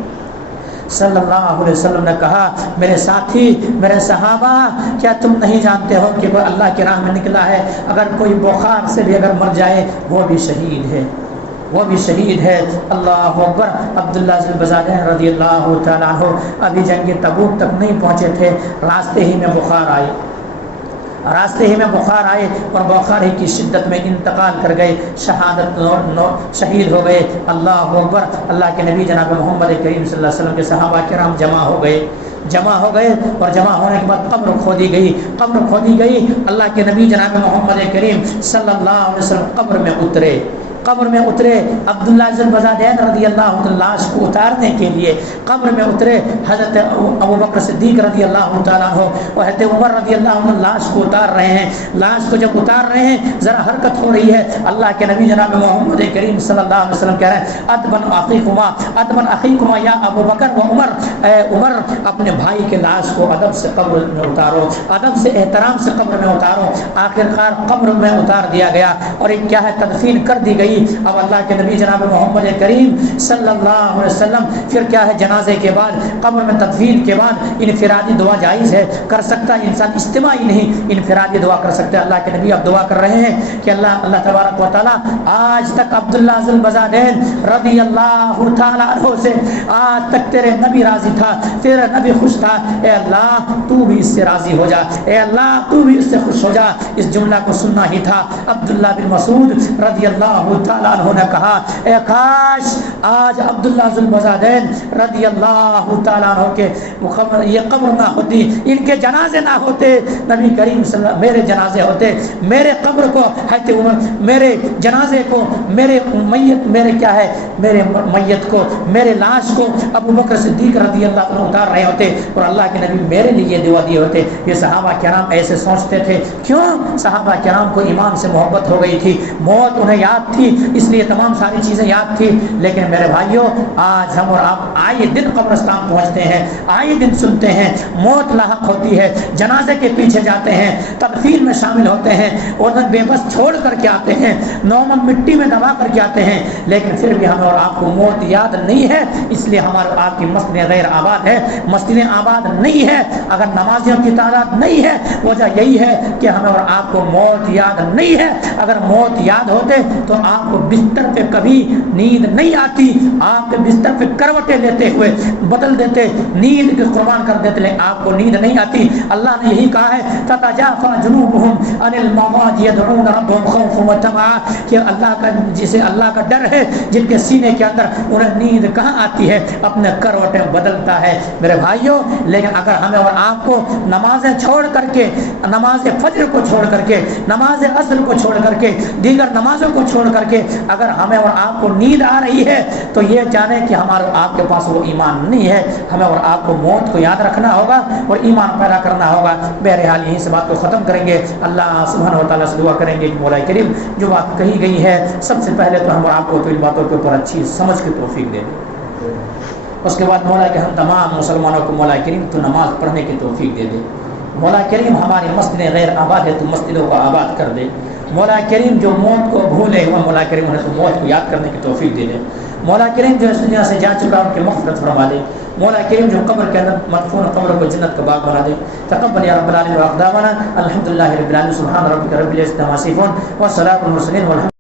صلی اللہ علیہ وسلم نے کہا میرے ساتھی، میرے صحابہ، کیا تم نہیں جانتے ہو کہ وہ اللہ کی راہ میں نکلا ہے، اگر کوئی بخار سے بھی اگر مر جائے وہ بھی شہید ہے، وہ بھی شہید ہے۔ اللہ اکبر! عبداللہ ذو البزادین رضی اللہ تعالیٰ عنہ ابھی جنگ تبوک تک نہیں پہنچے تھے، راستے ہی میں بخار آئے اور بخار ہی کی شدت میں انتقال کر گئے، شہید ہو گئے۔ اللہ اکبر! اللہ کے نبی جناب محمد کریم صلی اللہ علیہ وسلم کے صحابہ کرام جمع ہو گئے اور جمع ہونے کے بعد قبر کھودی گئی۔ اللہ کے نبی جناب محمد کریم صلی اللہ علیہ وسلم قبر میں قبر میں اترے عبداللہ ذل بزادین رضی اللہ عنہ لاش کو اتارنے کے لیے، قبر میں اترے حضرت ابوبکر صدیق رضی اللہ تعالیٰ عنہ اور حضرت عمر رضی اللہ عنہ لاش کو اتار رہے ہیں۔ لاش کو جب اتار رہے ہیں ذرا حرکت ہو رہی ہے، اللہ کے نبی جناب محمد کریم صلی اللہ علیہ وسلم کہہ رہے ہیں ادبن اخیکما یا ابو بکر و عمر، اے عمر اپنے بھائی کے لاش کو ادب سے قبر میں اتارو، ادب سے احترام سے قبر میں اتارو۔ آخرکار قبر میں اتار دیا گیا اور ایک کیا ہے تدفین کر دی گئی۔ اب اللہ کے نبی جناب محمد کریم صلی اللہ علیہ وسلم پھر کیا ہے جنازے کے بعد قبر میں تدفین کے بعد انفرادی دعا جائز ہے، کر سکتا ہے انسان، اجتماعی نہیں، انفرادی دعا کر سکتا ہے۔ اللہ کے نبی اب دعا کر رہے ہیں کہ اللہ تبارک و تعالیٰ آج تک عبداللہ ذل بزادین رضی اللہ تعالیٰ عنہ سے آج تک تیرے نبی راضی تھا، تیرا نبی خوش تھا، اے اللہ تو بھی اس سے راضی ہو جا، اے اللہ تو بھی اس سے خوش ہو جا۔ اس جملہ کو سننا ہی تھا۔ عبداللہ بن مسعود رضی اللہ تعالیٰ عنہ نے کہا اے کاش آج عبداللہ ذل بزادین رضی اللہ تعالیٰ عنہ کے یہ قبر نہ ہوتی، ان کے جنازے نہ ہوتے، نبی کریم صلی اللہ میرے جنازے ہوتے، میرے قبر کو میرے جنازے کو میرے میت کو میرے لاش کو ابو بکر صدیق رضی اللہ عنہ اتار رہے ہوتے اور اللہ کے نبی میرے لیے یہ دعا دیے ہوتے۔ یہ صحابہ کرام ایسے سوچتے تھے۔ کیوں؟ صحابہ کرام کو ایمان سے محبت ہو گئی تھی، موت انہیں یاد تھی، اس لیے تمام ساری چیزیں یاد تھی۔ لیکن میرے بھائیوں آج ہم اور آپ آئے دن قبرستان پہنچتے ہیں، آئے دن سنتے ہیں موت لاحق ہوتی ہے، جنازے کے پیچھے جاتے ہیں، تدفین میں شامل ہوتے ہیں اور بے بس چھوڑ کر کے آتے ہیں، نومن مٹی میں دبا کر کے آتے ہیں، لیکن پھر بھی ہمیں اور آپ کو موت یاد نہیں ہے۔ اس لیے ہمارے آپ کی مسجدیں غیر آباد ہے، مسجدیں آباد نہیں ہے۔ اگر نمازیوں کی تعداد نہیں ہے وجہ یہی ہے کہ ہمیں اور آپ کو موت یاد نہیں ہے۔ اگر موت یاد ہوتے تو آپ کو بستر پہ کبھی نیند نہیں آتی، آپ کے بستر پہ کروٹیں لیتے ہوئے بدل دیتے، نیند کے قربان کر دیتے، لیکن آپ کو نیند نہیں آتی۔ اللہ نے یہی کہا ہے تتجافى جنوبهم عن المضاجع يدعون ربهم خوفا وطمعا، کہ اللہ کا جسے اللہ کا ڈر ہے جن کے سینے کے اندر انہیں نیند کہاں آتی ہے، اپنے کروٹیں بدلتا ہے۔ میرے بھائیوں لیکن اگر ہمیں اور آپ کو نمازیں چھوڑ کر کے، نماز فجر کو چھوڑ کر کے، نماز عصر کو چھوڑ کر کے، دیگر نمازوں کو چھوڑ کر کے اگر ہمیں اور آپ کو نیند آ رہی ہے تو یہ جانیں کہ ہمارے آپ کے پاس وہ ایمان نہیں ہے۔ ہمیں اور آپ کو موت کو یاد رکھنا ہوگا اور ایمان پیدا کرنا ہوگا۔ بہرحال یہیں سے بات کو ختم کریں گے۔ اللہ سبحانہ و تعالیٰ سے دعا کریں گے کہ مولا کریم جو بات کہی گئی ہے سب سے پہلے تو ہم اور آپ کو تو ان باتوں کے اوپر اچھی سمجھ کی توفیق دے دے، اس کے بعد مولا کہ ہم تمام مسلمانوں کو مولا کریم تو نماز پڑھنے کی توفیق دے دے۔ مولا کریم ہماری مسجدیں غیر آباد ہے تو مسجدوں کو آباد کر دے۔ مولا کریم جو موت کو بھولے ہوئے مولا کریم انہیں تو موت کو یاد کرنے کی توفیق دے دے۔ مولا کریم جو اس دنیا سے جا چکا ان کی مغفرت فرما دے۔ مولا کریم جو قبر کے اندر مدفون قبر کو جنت کا باغ بنا دے۔ تقبل یا رب العالمین واقدامنا الحمدللہ رب العالمین سبحان ربک رب العزت عما یصفون والسلام على المرسلین والحمد